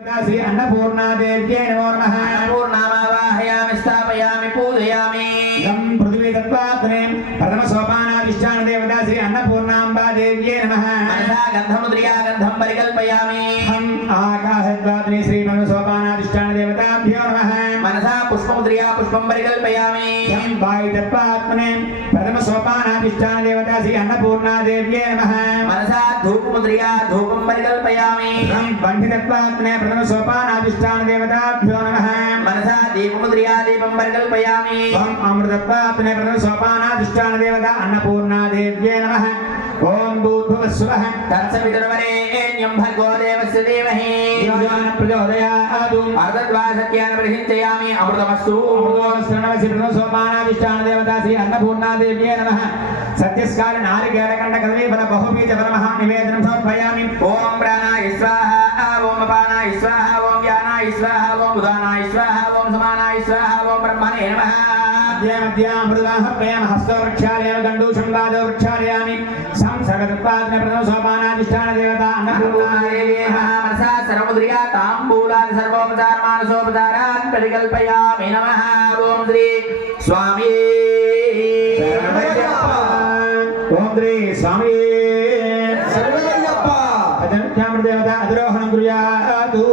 श्री अन्नपूर्णा देव्यै नमो नमः। अन्नपूर्णामावाहयामि स्थापयामि पूजयामि। यं पृथ्वी तत्त्वात्मने प्रथम सोपानाधिष्ठान देवता श्री अन्नपूर्णाम्बा देव्यै नमः। मनसा गन्धमुद्र्या गन्धं परिकल्पयामि। हम आकाशत्वात्मने श्री प्रथम सोपानाधिष्ठान देवताभ्यो नमः। मनसा पुष्पमुद्र्या पुष्पं परिकल्पयामि। यं वायु तत्त्वात्मने प्रथम सोपानाधिष्ठान देवता श्री अन्नपूर्णा देव्यै नमः। मनसा धूपमुद्र्या धूपं परिकल्पयामि। हम बन्धि तत्त्वात्मने प्रथम सोपानाधिष्ठान देवताभ्यो नमः। मनसा दीपमुद्र्या दीपं परिकल्पयामि। हम अमृतत्वात्मने प्रथम सोपानाधिष्ठान देवता अन्नपूर्णा देव्यै नमः। ओम भूर्भुवस्सुवः तत्सवितुर्वरेण्यं भर्गो देवस्य धीमहि धियो यो नः प्रचोदयात्। अर्धद्वादशाख्यान परिचिन्तयामि। अमृतमस्तु। श्री प्रथम सोपानाधिष्ठान देवता श्री अन्नपूर्णा देव्यै नमः। सत्यस्कार नारिकेलकण्ड कदलीफल बहुबीज फलमः निवेदनं समर्पयामि। ओम प्राणाय स्वाहा ओम अपानाय स्वाहा ओम व्यानाय स्वाहा ओम उदानाय स्वाहा ओम समानाय स्वाहा ओम ब्रह्मणे नमः। मध्यामृताः प्रेम हस्तवृक्षालयं गण्डूषं पादवृक्षालयामि। संसर्गतत्त्वात्मने प्रथम सोपानाधिष्ठान देवता अन्नपूर्णा देव्यै नमः। मनसा सर्वमुद्र्या ताम्बूलादि सर्वोपचार मानसोपचारान् परिकल्पयामि नमः। ओम श्री स्वामी ओम श्री स्वामी దేవత అధిరోహణం కుర్యాతు.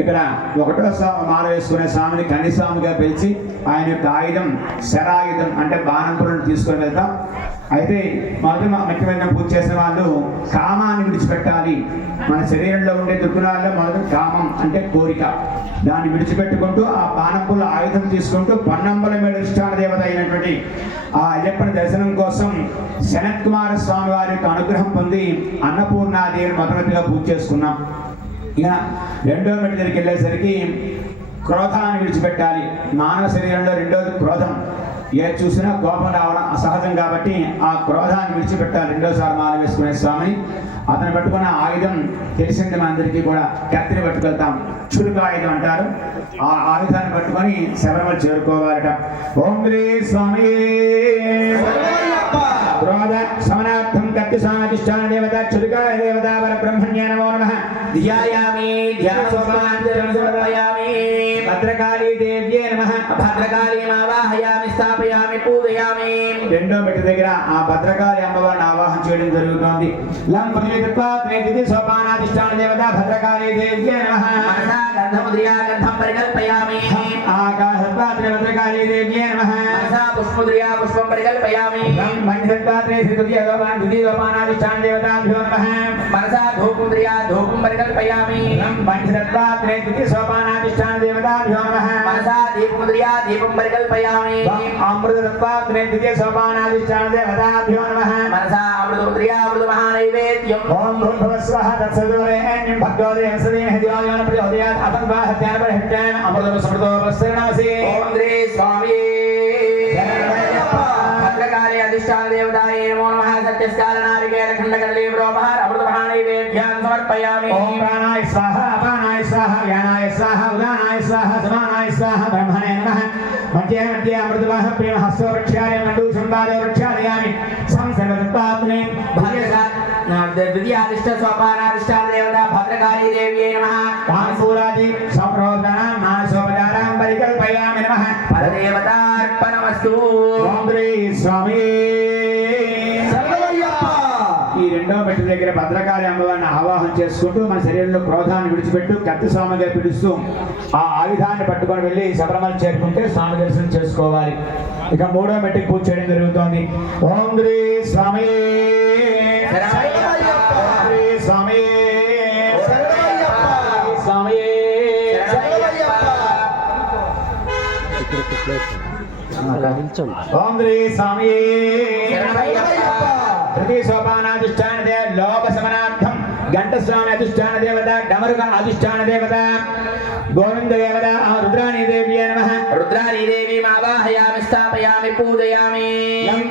ఇక్కడ ఒకటో మాల వేసుకునే స్వామిని కన్నిస్వామిగా పిలిచి ఆయన యొక్క ఆయుధం శరాయుధం అంటే బాణంపులను తీసుకొని వెళ్తాం. అయితే మొదటి ముఖ్యమైన పూజ చేసిన వాళ్ళు కామాన్ని విడిచిపెట్టాలి. మన శరీరంలో ఉండే దుర్గుణాల్లో మొదటి కామం అంటే కోరిక, దాన్ని విడిచిపెట్టుకుంటూ ఆ బాణంపుల ఆయుధం తీసుకుంటూ పన్నంబల మీద ఇష్టాన దేవత అయినటువంటి ఆ అయ్యప్పని దర్శనం కోసం శనత్ కుమార స్వామి వారి యొక్క అనుగ్రహం పొంది అన్నపూర్ణాదేవిని మొదటిగా పూజ చేసుకున్నాం. ఇక రెండో మెట్టు దగ్గరికి వెళ్ళేసరికి క్రోధాన్ని విడిచిపెట్టాలి. మానవ శరీరంలో రెండోది క్రోధం. ఏ చూసినా కోపం రావడం అసహజం కాబట్టి ఆ క్రోధాన్ని విడిచిపెట్టాలి. రెండోసారి మాల వేసుకునే స్వామిని అతను పట్టుకున్న ఆయుధం తెలిసింది మనందరికీ కూడా. కత్తిని పట్టుకెళ్తాం, చురుకు ఆయుధం అంటారు. ఆ ఆయుధాన్ని పట్టుకొని శబరిమల చేరుకోవాలట. ఓం శ్రీ స్వామి క్రోధ శమనార్థం కత్తి స్వామిధిష్టాన దేవత చురుకాయ దేవత పరబ్రహ్మణ్యే నమో నమః. ధ్యాయామి ధ్యానోపమాంజలిం సమర్పయామి. భద్రకాళీ దేవ్యే నమః. భద్రకాళీమావాహయామి స్థాపయామి పూజయామి. రెండో మెట్టు దగ్గర ఆ భద్రకాళి అమ్మవారిని ఆవాహన చేయడం జరుగుతోంది. లం పృథ్వీ సోపానాధిష్టాన దేవత భద్రకాళీ దేవ్యే నమః. మనసా గంధముద్ర్యా గంధం పరికల్పయామి. ఆకాశత్వాత్రే భద్రకాళీ దేవ్యే నమః. మనసా పుష్పముద్ర్యా పుష్పం పరికల్పయామి. లం మణిసత్వాత్రే ద్వితీయోపానాధిష్టాన దేవతాభ్యో నమః. మనసా ధూపముద్ర్యా ధూపం పరికల్పయామి. లం మణిసత్వాత్రే ద్వితీయ సోపానాధిష్టాన దేవతాభ్యో నమః. మనసా దీపముద్ర్యా దీపం పరికల్పయామి. అమృతత్వాత్రే ద్వితీయ సోపానాధిష్టాన దేవతాభ్యో నమః. మనసా అమృతముద్ర్యా అమృత మహానైవేద్యం. ఓం భూర్భువస్వః తత్సవితుర్వరేణ్యం భర్గో దేవस्य धीमहि धियो यो नः प्रचोदयात्. అతన్వాహత్యాన పరిహృత్యాన్ అమృతం సమృతోపస్తరణాసి. ఓం శ్రీ స్వామి భద్రకాళి అధిష్టాన దేవతాయే నమో నమః. సత్యస్కార నారికేల ఖండకదలీ ప్రోపహార అమృత మహానైవేద్యాన్ సమర్పయామి. ఓం ప్రాణాయ స్వాహ అపానాయ స్వాహ వ్యానాయ స్వాహ ఉదానాయ స్వాహ సమానాయ స్వాహ బ్రహ్మణే నమః. మధ్య మధ్య అమృతవాహ ప్రేమ హస్తవృక్షాలయం కండూషం పాదవృక్షాలయామి. సంసర్గతత్వాత్మనే ద్వితీయాధిష్ట సోపానాధిష్టాన దేవత భద్రకాళీ దేవ్యే నమః. తాంబూలాది సంప్రోదనాం మానసోపచారాం పరికల్పయామి నమః. పరదేవతార్పణమస్తు. ఓం శ్రీ స్వామి. ఈ రెండవ మెట్టు దగ్గర భద్రకాళి అమ్మవారిని ఆవాహన చేసుకుంటూ మన శరీరంలో క్రోధాన్ని విడిచిపెట్టు కత్తి స్వామిగా పిలుస్తూ ఆ ఆయుధాన్ని పట్టుకొని వెళ్ళి శబరిమల చేరుకుంటే స్వామి దర్శనం చేసుకోవాలి. ఇక మూడో మెట్టుకి పూజ చేయడం జరుగుతోంది. ఓం శ్రీ స్వామి స్వామి స్వామి. ఓం శ్రీ స్వామి. తృతీయ సోపానాధిష్టాన దేవ లోక శమనార్థం ఘంటస్వామి అధిష్టాన దేవత డమరుక అధిష్టాన దేవత గోవింద దేవత రుద్రాణీ దేవ్యే నమః. రుద్రాణీ దేవీమావాహయామి స్థాపయామి పూజయామి.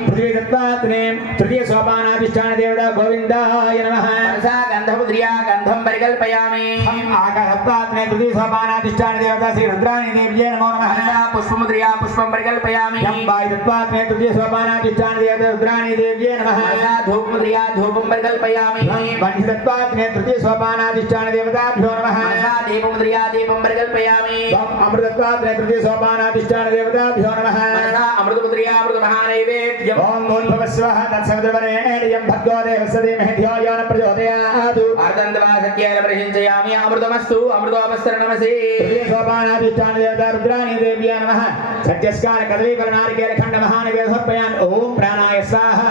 పృథ్వీ తత్వాత్మనే తృతీయ సోపానాధిష్టాన దేవత గోవిందాయ నమః. మనసా గంధముద్ర్యా मुद्रिया गंधम परिकल्पयामि आकाशत्वात्मे तृतीय सोपानाधिष्ठान देवता श्री रुद्राणी देव्यै नमो नमः मनसा पुष्पमुद्रिया पुष्पं परिकल्पयामि वायुत्वात्मे तृतीय सोपानाधिष्ठान देवता रुद्राणी देव्यै नमः मनसा धूपमुद्रिया धूपं परिकल्पयामि वह्नित्वात्मे तृतीय सोपानाधिष्ठान देवताभ्यो नमः मनसा दीपमुद्रिया दीपं परिकल्पयामि अमृतत्वात्मे तृतीय सोपानाधिष्ठान देवताभ्यो नमः मनसा अमृतमुद्रिया अमृतमहानैवेद्यम् ओम भूर्भुवस्वः तत्सवितुर्वरेण्यं भर्गो देवस्य धीमहि धियो यो न प्रचोदयात् अर्धन्दवा सत्याय प्रसिञ्चयामि अमृतमस्तु अमृतोपस्तरणमसि तृतीय सोपानाधिष्ठान देवता रुद्राणी देव्यै नमः सत्यस्कार कदलीफलनारिकेल खण्ड महानैवेद्य समर्पयामि ओम प्राणाय स्वाहा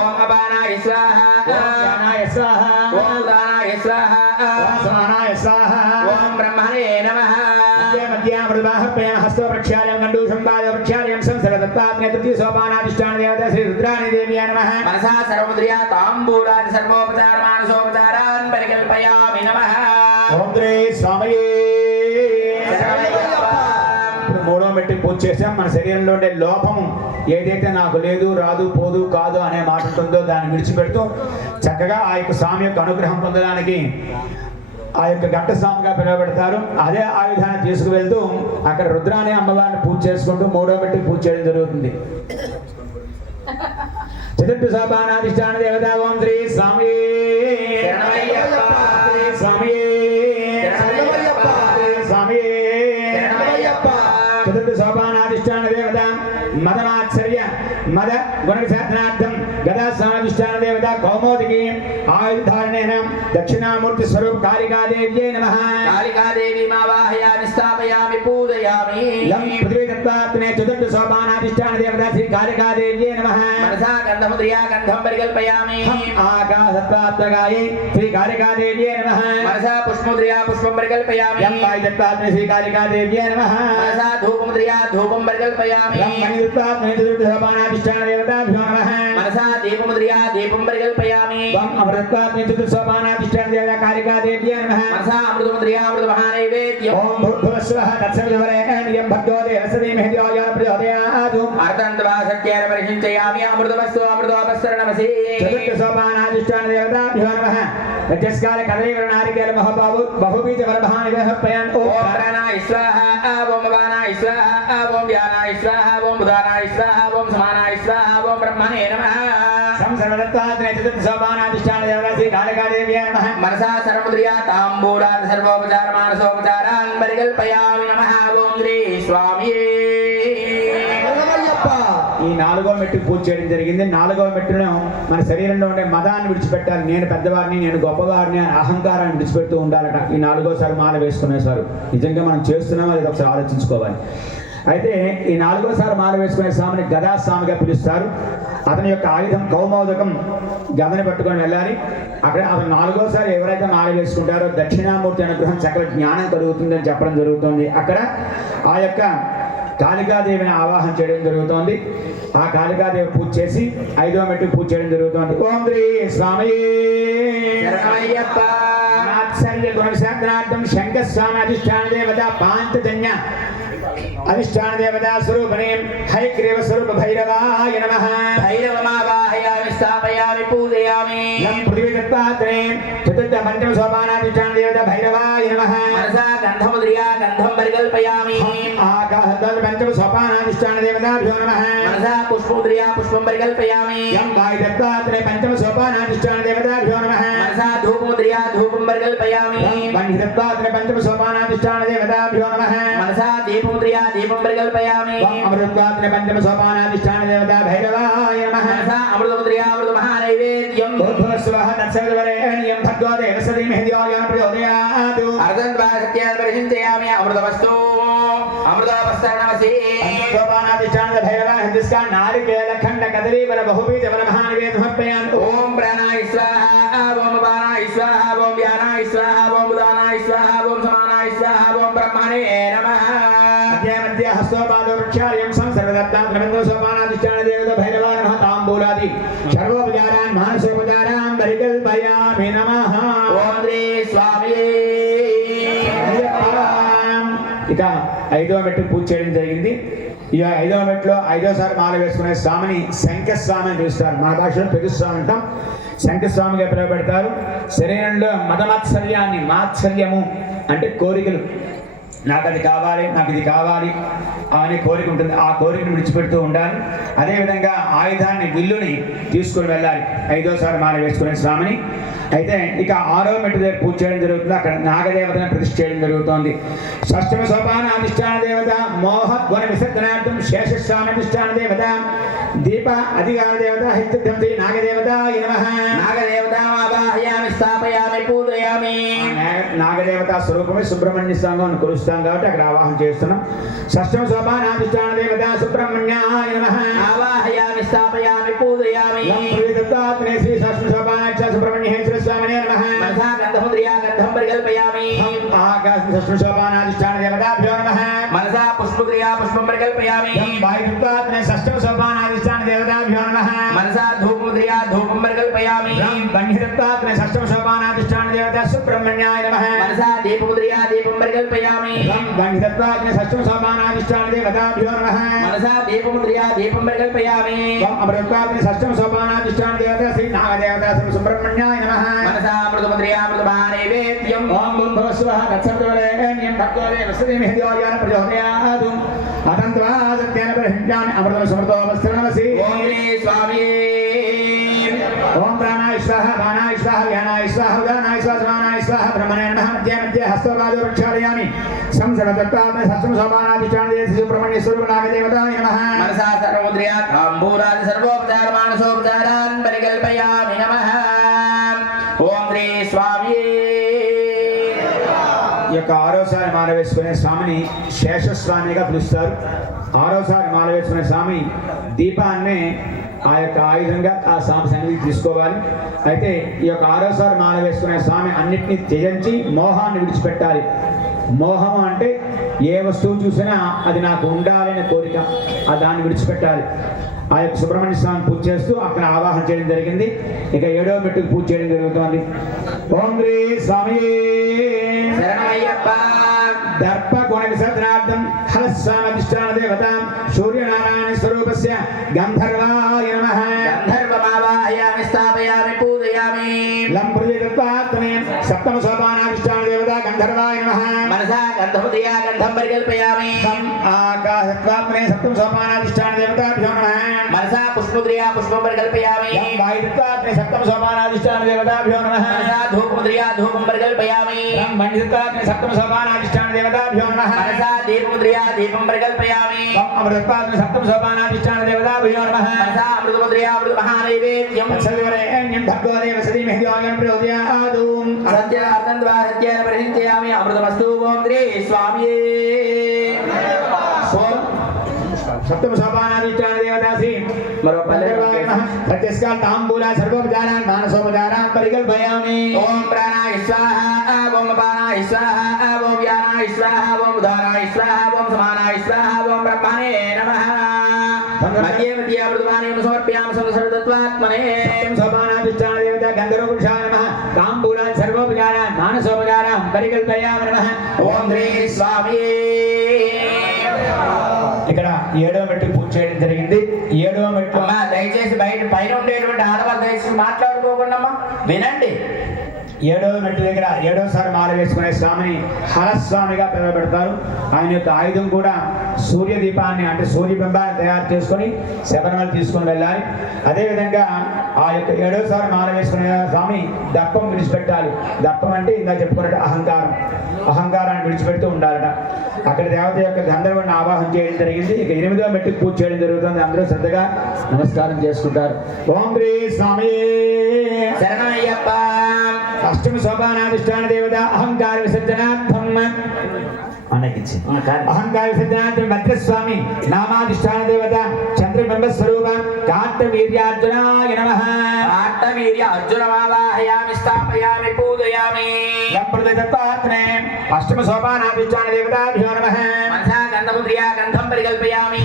ओम अपानाय स्वाहा ओम प्राणाय स्वाहा ओम दानाय स्वाहा ओम समानाय स्वाहा ओम ब्रह्मणे नमः मध्यामृतमाहर्पयामि हस्तो प्रक्षाल्यं गण्डूषं पादो प्रक्षाल्यं संसर्वदत्तात्मे तृतीय सोपानाधिष्ठान देवता श्री रुद्राणी देव्यै नमः मनसा सर्वमुद्रिया ताम्बूलादि सर्वोपचार मानसोपचारान् परिकल्पयामि नमः ओम श्री स्वामी మూడో మెట్టు పూజ చేసాం. మన శరీరంలో ఉండే లోపం ఏదైతే నాకు లేదు, రాదు, పోదు, కాదు అనే మాట ఉంటుందో దాన్ని విడిచిపెడుతూ చక్కగా ఆ యొక్క స్వామి యొక్క అనుగ్రహం పొందడానికి ఆ యొక్క ఘట్ట స్వామిగా పిలువబెడతారు. అదే ఆయుధాన్ని తీసుకువెళ్తూ అక్కడ రుద్రాని అమ్మవారిని పూజ చేసుకుంటూ మూడో మెట్టు పూజ చేయడం జరుగుతుంది. చతుర్థ సోపానాధిష్టాన దేవత ఓం శ్రీ స్వామి స్వామి స్వామి చతుర్థ సోపానాధిష్టాన దేవత మదమాశ్చర్య మద గుణవిసాధనార్థం గదా స్వామిష్టాన దేవత కౌమోదికి ఆయుధారణేన దక్షిణామూర్తి స్వరూప కాళికాదేవ్యై నమః కాళికాదేవి మావాహయామి స్థాపయామి పూజయామి లం పృథ్వీతత్వాత్మే చతుర్థ సోపానాధిష్టాన దేవత శ్రీ కాళికాదేవ్యై నమః మనసా గంధముద్రియా గంధం పరికల్పయామి ఆకాశత్వాత్మకాయై శ్రీ కాళికాదేవ్యై నమః మనసా పుష్పముద్రియా పుష్పం పరికల్పయామి యం వాయుతత్వాత్మే శ్రీ కాళికాదేవ్యై నమః మనసా ధూపముద్రియా ధూపం పరికల్పయామి లం మణితత్వాత్మే చతుర్థ సోపానాధిష్టాన దేవతాభ్యో నమః మనసా దీపముద్రియా దీపం పరికల్పయామి వం అమృతత్వాత్మే చతుర్థ సోపానాధిష్టాన దేవత కాళికాదేవ్యై నమః మనసా అమృతముద్రియా అమృతమహానైవేద్యం ఓం భూర్భువస్వః తత్సవితుర్వరేణ్యం భర్గో దేవस्य धीमहि धियो यो न प्रचोदयात् అర్ధంతవా సత్యాయ పరిహించయామి అమృతమస్తు అమృతోపస్తరణమసి చతుర్థ సోపానాధిష్టాన దేవతాభ్యో నమః యజ్ఞస్కాల కదలీవరణారికేల మహాబాహు బహుబీజ వరభాని వేహపయాన్ ఓం ప్రాణాయ స్వాహా ఓం అపానాయ స్వాహా ఓం వ్యానాయ స్వాహా ఓం ఉదానాయ స్వాహా ఓం సమానాయ స్వాహా ఓం బ్రహ్మణే నమః సంసర్వదత్తాత్మే చతుర్థ సోపానాధిష్టాన దేవతా శ్రీ కాళికాదేవ్యై నమః మనసా సర్వముద్రియా తాంబూలాన్ సర్వోపచార మానసోపచారాన్ పరికల్పయామి నమః ఓం శ్రీ స్వామి ఈ నాలుగో మెట్టు పూజ చేయడం జరిగింది. నాలుగో మెట్టును మన శరీరంలో ఉండే మదాన్ని విడిచిపెట్టాలి. నేను పెద్దవాడిని, నేను గొప్పవాడిని అని అహంకారాన్ని విడిచిపెడుతూ ఉండాలట. ఈ నాలుగోసారి మాల వేసుకునేసారు నిజంగా మనం చేస్తున్నామో అది ఒకసారి ఆలోచించుకోవాలి. అయితే ఈ నాలుగోసారి మాల వేసుకునే స్వామిని గదా స్వామిగా పిలుస్తారు. అతని యొక్క ఆయుధం కౌమోదకం, గదని పట్టుకొని వెళ్ళాలి. అక్కడ అతను నాలుగోసారి ఎవరైతే మాల వేసుకుంటారో దక్షిణామూర్తి అనుగ్రహం సకల జ్ఞానం కలుగుతుందని చెప్పడం జరుగుతుంది. అక్కడ ఆ యొక్క కాళికాదేవిని ఆవాహన చేయడం జరుగుతోంది. ఆ కాళికాదేవి పూజ చేసి ఐదో మెట్టు పూజ చేయడం జరుగుతోంది. ఓం శ్రీ స్వామి ఆశ్చర్య గుణశాస్త్రార్థం శంకర స్వామి అధిష్టాన దేవత పాంచజన్య అధిష్టాన దేవత స్వరూపిణి హైగ్రీవ స్వరూప భైరవాయ నమః భైరవమావాహయామి స్థాపయామి పూజయామి లం పృథ్వీతత్వాత్మే చతుర్థ పంచమ సోపానాధిష్టాన దేవత భైరవాయ నమః మనసా గంధముద్రియా గంధం పరికల్పయామి ఆకాశత్వాత్మ పంచమ సోపానాధిష్టాన దేవతాభ్యో నమః మనసా పుష్పముద్రియా పుష్పం పరికల్పయామి యం వాయుతత్వాత్మే పంచమ సోపానాధిష్టాన దేవతాభ్యో నమః మనసా ధూపముద్రియా ధూపం పరికల్పయామి వన్నితత్వాత్మే పంచమ సోపానాధిష్టాన దేవతాభ్యో నమః మనసా దీపముద్రియా దీపం పరికల్పయామి అమృతత్వాత్మే పంచమ సోపానాధిష్టాన దేవత భైరవాయ నమః మనసా అమృతముద్రియా అమృతమహానైవేద్యం భూర్భువస్వః తత్సవితుర్వరేణ్యం భర్గో దేవस्य धीमहि धियो यो न प्रचोदयात् అర్ధంత్వా సత్యాయ పరిహించయామి అమృతమస్తు అమృతోపస్తరణమసి సోపానాధిష్టాన భైరవ హిందుస్కా నారికేల ఖండ కదలీవర బహుబీజ వర మహానివేద సమర్పయామి ఓం ప్రాణాయ స్వాహా ఓం అపానాయ స్వాహా ఓం వ్యానాయ స్వాహా ఓం ఉదానాయ స్వాహా ఓం సమానాయ స్వాహా ఓం బ్రహ్మణే నమః మధ్య మధ్య హస్తోపాదో వృక్షాలయం సంసర్వదత్తాం త్రిబంధ సోపానాధిష్టాన దేవత భైరవాయ నమః తాంబూలాది సర్వోపచారాన్ మానసోపచారాన్ పరికల్పయామి నమః ఓం శ్రీ స్వామి ఇక ఐదో మెట్టు పూజ చేయడం జరిగింది. ఈ ఐదో మెట్లో ఐదోసారి మాల వేసుకునే స్వామిని శంకర స్వామి అని పిలుస్తారు. మన భాషలో పెద్ద స్వామి అంటాం. శంకరస్వామిగా పిలువబెడతారు. శరీరంలో మదమాత్సర్యాన్ని, మాత్సర్యము అంటే కోరికలు, నాకు అది కావాలి, నాకు ఇది కావాలి అనే కోరిక ఉంటుంది. ఆ కోరికను విడిచిపెడుతూ ఉండాలి. అదేవిధంగా ఆయుధాన్ని, విల్లుని తీసుకుని వెళ్ళాలి. 5వ మాల వేసుకునే స్వామిని. అయితే ఇక 6వ మెట్టు దగ్గర పూజ చేయడం జరుగుతుంది. అక్కడ నాగదేవతను ప్రతిష్ఠ చేయడం జరుగుతోంది. 6వ సోపాన అధిష్టాన దేవత మోహ గుణ విసర్జనార్థం శేషస్వామి అధిష్టాన దేవత దీప అధికార దేవత హిత్యం శ్రీ నాగదేవత నమః. నాగదేవత ఆవాహయామి స్థాపయామి పూజయామి. నాగదేవత స్వరూపమే సుబ్రహ్మణ్య స్వామిని కొలుస్తాం కాబట్టి అక్కడ ఆవాహన చేస్తున్నాం. 6వ సోపాన అధిష్టాన దేవత సుబ్రహ్మణ్యాయ నమః. ఆవాహయామి స్థాపయామి పూజయామి. శ్రీ 6వ సోపాన సుబ్రహ్మణ్యేశ్వర స్వామినే నమః. మనసా గంధముద్రియా గంధం పరికల్పయామి. 6వ సోపాన అధిష్టాన దేవతాభ్యో నమః. మనసా పుష్పక్రియా పుష్పం పరికల్పయామి. 6వ సోపాన అధిష్టాన దేవతాభ్యో నమః. మనసా ధూపముద్రియా ధూపం పరికల్పయామి. 6వ సోపాన అధిష్టాన దేవత సుబ్రహ్మణ్యాయ నమః. మనసా దీపముద్రియా దీపం పరికల్పయామి. 6వ సోపాన అధిష్టాన దేవతాభ్యో నమః. మనసా దీపముద్రియా దీపం పరికల్పయామి. 6వ సోపాన అధిష్టాన దేవత శ్రీ నాగదేవత సుబ్రహ్మణ్యాయ నమః. మనసా అమృతముద్రియా అమృతమానైవేద్యం. ఓం భూర్భువస్సువః తత్సవితుర్వరేణ్యం భర్గో దేవస్య ధియోయాన ప్రచోదయాత్. అతంత్వా సత్యేన ప్రహిష్యామి అమృతం సమృతోపస్థిరమసి. ఓం శ్రీ స్వామియే. ఓం ప్రాణాయ స్వాహ బాణాయ స్వాహ వ్యానాయ స్వాహ ఉదానాయ స్వాహ సమానాయ స్వాహ బ్రహ్మణే నమః. మధ్య మధ్య హస్తపాదో ప్రక్షాళయామి. సంసర్వతత్వాత్మ సత్యం సోపానాధిష్టాన దేవత సుబ్రహ్మణ్య స్వరూప నాగదేవతాయ నమః. మనసా సర్వముద్రియా తాంబూలాది సర్వోపచార మానసోపచారాన్ పరికల్పయామి నమః. ఓం శ్రీ స్వామియే. ఈ యొక్క 6వసారి మాల వేసుకునే స్వామిని శేషస్వామిగా పిలుస్తారు. 6వసారి మాల వేసుకునే స్వామి దీపాన్నే ఆ యొక్క ఆయుధంగా ఆ స్వామి సన్నిధికి తీసుకోవాలి. అయితే ఈ యొక్క 6వసారి మాల వేసుకునే స్వామి అన్నిటినీ త్యజించి మోహాన్ని విడిచిపెట్టాలి. మోహం అంటే ఏ వస్తువు చూసినా అది నాకు ఉండాలనే కోరిక, ఆ దాన్ని విడిచిపెట్టాలి. ఆ యొక్క సుబ్రహ్మణ్య స్వామిని పూజ చేస్తూ అక్కడ ఆవాహన చేయడం జరిగింది. ఇక 7వ మెట్టుకు పూజ చేయడం జరుగుతోంది. ఓం శ్రీ స్వామి శరణమయ్యప్ప. దర్ప గుణ విసర్జనార్థం హలస్వామధిష్టాన దేవత సూర్యనారాయణ స్వరూపస్య గంధర్వాయ నమః. గంధర్వమావాహయామి స్థాపయామి పూజయామి. లంప్రజేతత్వాత్మనే 7వ సోపానాధిష్టాన దేవత గంధర్వాయ నమః. మనసా గంధముద్రియా గంధం పరికల్పయామి. ఆకాశత్వాత్మనే 7వ సోపానాధిష్టాన దేవతాభ్యో నమః. మనసా పుష్పముద్రియా పుష్పం పరికల్పయామి. వాయుత్వాత్మనే 7వ సోపానాధిష్టాన దేవతాభ్యో నమః. మనసా ధూపముద్రియా ధూపం పరికల్పయామి. బ్రహ్మణ్యత్వాత్మనే 7వ సోపానాధిష్టాన దేవతాభ్యో నమః. మనసా దీపముద్రియా దీపం పరికల్పయామి. అమృతత్వాత్మనే 7వ సోపానాధిష్టాన దేవతాభ్యో నమః. మనసా అమృతముద్రియా అమృతమహానైవేద్యం. తత్సవితుర్వరేణ్యం భర్గో దేవస్య ధీమహి ధియోయాన ప్రచోదయాత్. సత్యార్థంద్వా సత్యేన పరిహించయామి. అమృతమస్తు. ఓం శ్రీ స్వామియే. 7వ సోపానాధిష్టాన దేవత శ్రీ మరో గంధర్వాయ నమః. సత్యస్కాల్ తాంబూల సర్వోపచారాన్ మానసోపచారాన్ పరికల్పయామి. ఓం ప్రాణాయ స్వాహా. ఓం అపానాయ స్వాహా. ఓం వ్యానాయ స్వాహా. ఓం ఉదానాయ స్వాహా. ఓం సమానాయ స్వాహా. ఓం బ్రహ్మణే నమః. మధ్య మధ్య అమృతమానం సమర్పయామి సర్వతత్వాత్మనే. 7వ సోపానాధిష్టాన దేవత గంధర్వపురుషాయ నమః. తాంబూలాన్ సర్వోపచారాన్ మానసోపచారాన్ పరికల్పయామి నమః. ఓం శ్రీ స్వామియే. ఇక్కడ 7వ మెట్టుకు పూజ చేయడం జరిగింది. 7వ మెట్టు అమ్మా దయచేసి బయట పైన ఉండేటువంటి ఆడవాళ్ళు దయచేసి మాట్లాడుకోకుండా అమ్మా వినండి. 7వ మెట్టు దగ్గర 7వసారి మాల వేసుకునే స్వామిని హరస్వామిగా పిలువబెడతారు. ఆయన యొక్క ఆయుధం కూడా సూర్యదీపాన్ని అంటే సూర్యబింబాన్ని తయారు చేసుకొని శబరిమల తీసుకొని వెళ్ళాలి. అదేవిధంగా ఆ యొక్క 7వసారి మాల వేసుకునే స్వామి దర్పం విడిచిపెట్టాలి. దర్పం అంటే ఇందా చెప్పుకున్నట్టు అహంకారం, అహంకారాన్ని విడిచిపెడుతూ ఉండాలట. అక్కడ దేవత యొక్క గంధర్వుని ఆవాహన చేయడం జరిగింది. ఇక 8వ మెట్టుకు పూజ చేయడం జరుగుతుంది. అందరూ శ్రద్ధగా నమస్కారం చేసుకుంటారు. ఓం శ్రీ స్వామి శరణమయ్యప్ప. 8వ సోపానాధిష్టాన దేవత అహంకార విసర్జనార్థం అనకించి అహంకార విసర్జనార్థం భద్రస్వామి నామాధిష్టాన దేవత చంద్రబింబ స్వరూప కార్తవీర్యార్జునాయ నమః. కార్తవీర్య అర్జునమావాహయామి స్థాపయామి పూజయామి. లంప్రదత్తాత్మనే 8వ సోపానాధిష్టాన దేవతాభ్యో నమః. మనసా గంధముద్రియా గంధం పరికల్పయామి.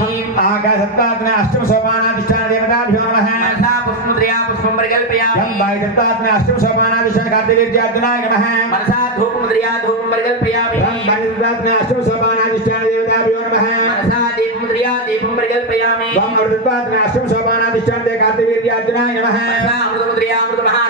ఆకాశత్తాత్మనే 8వ సోపానాధిష్టాన దేవతాభ్యో నమః. మనసా పుష్పముద్రియా పుష్పం పరికల్పయామి. వాయుదత్తాత్మనే 8వ సోపానాధిష్టాన కార్తవీర్యార్జునాయ నమః. మనసా ధూపముద్రియా ధూపం పరికల్పయామి. 8వ సోపానాధిష్టాన దేవతాభ్యో నమః. మనసా దీపముద్రియా దీపం పరికల్పయామి. 8వ సోపానాధిష్టాన కార్తవీర్యార్జునాయ నమః. మనసా అమృతముద్రియా అమృతమహా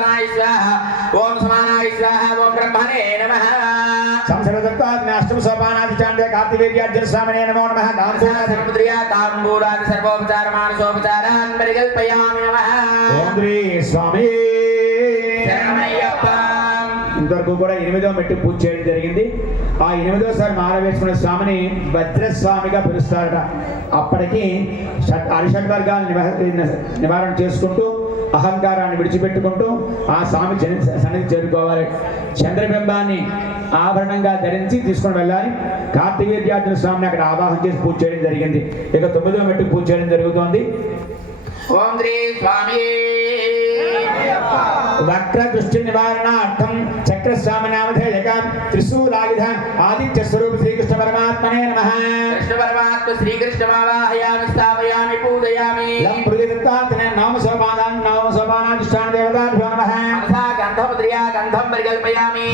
ఉదానాయ స్వాహ ఓం సమానాయ స్వాహ ఓం బ్రహ్మణే నమః సంసర్గదత్తాగ్ని అష్టమ సోపానాధిచాండే కార్తికేయార్జున స్వామినే నమో నమః సముద్రియా తాంబూలాది సర్వోపచార మానసోపచారాన్ పరికల్పయామి నమః ఓం శ్రీ స్వామి శరణమయ్యప్ప. ఇంతవరకు కూడా 8వ మెట్టు పూజ చేయడం జరిగింది. ఆ 8వసారి మాల వేసుకున్న స్వామిని భద్రస్వామిగా పిలుస్తారట. అప్పటికి అరిషడ్వర్గాలను నివారణ చేసుకుంటూ అహంకారాన్ని విడిచిపెట్టుకుంటూ ఆ స్వామి సన్నిధి చేరుకోవాలి. చంద్రబింబాన్ని ఆభరణంగా ధరించి తీసుకుని వెళ్ళాలి. కార్తికేయార్జున స్వామిని అక్కడ ఆవాహన చేసి పూజ చేయడం జరిగింది. ఇక 9వ మెట్టు పూజ చేయడం జరుగుతోంది. ఓం శ్రీ స్వామి వక్ర దృష్టి నివారణార్థం చక్రస్వామి నామధేయక త్రిశూలాయుధ ఆదిత్య స్వరూప శ్రీకృష్ణ పరమాత్మనే నమః. కృష్ణ పరమాత్మ శ్రీకృష్ణమావాహయామి స్థాపయామి పూజయామి. లం పృథివీదత్తాత్మనే నామ సోపానాధిష్టాన దేవతాభ్యో నమః. మనసా గంధముద్రియా గంధం పరికల్పయామి.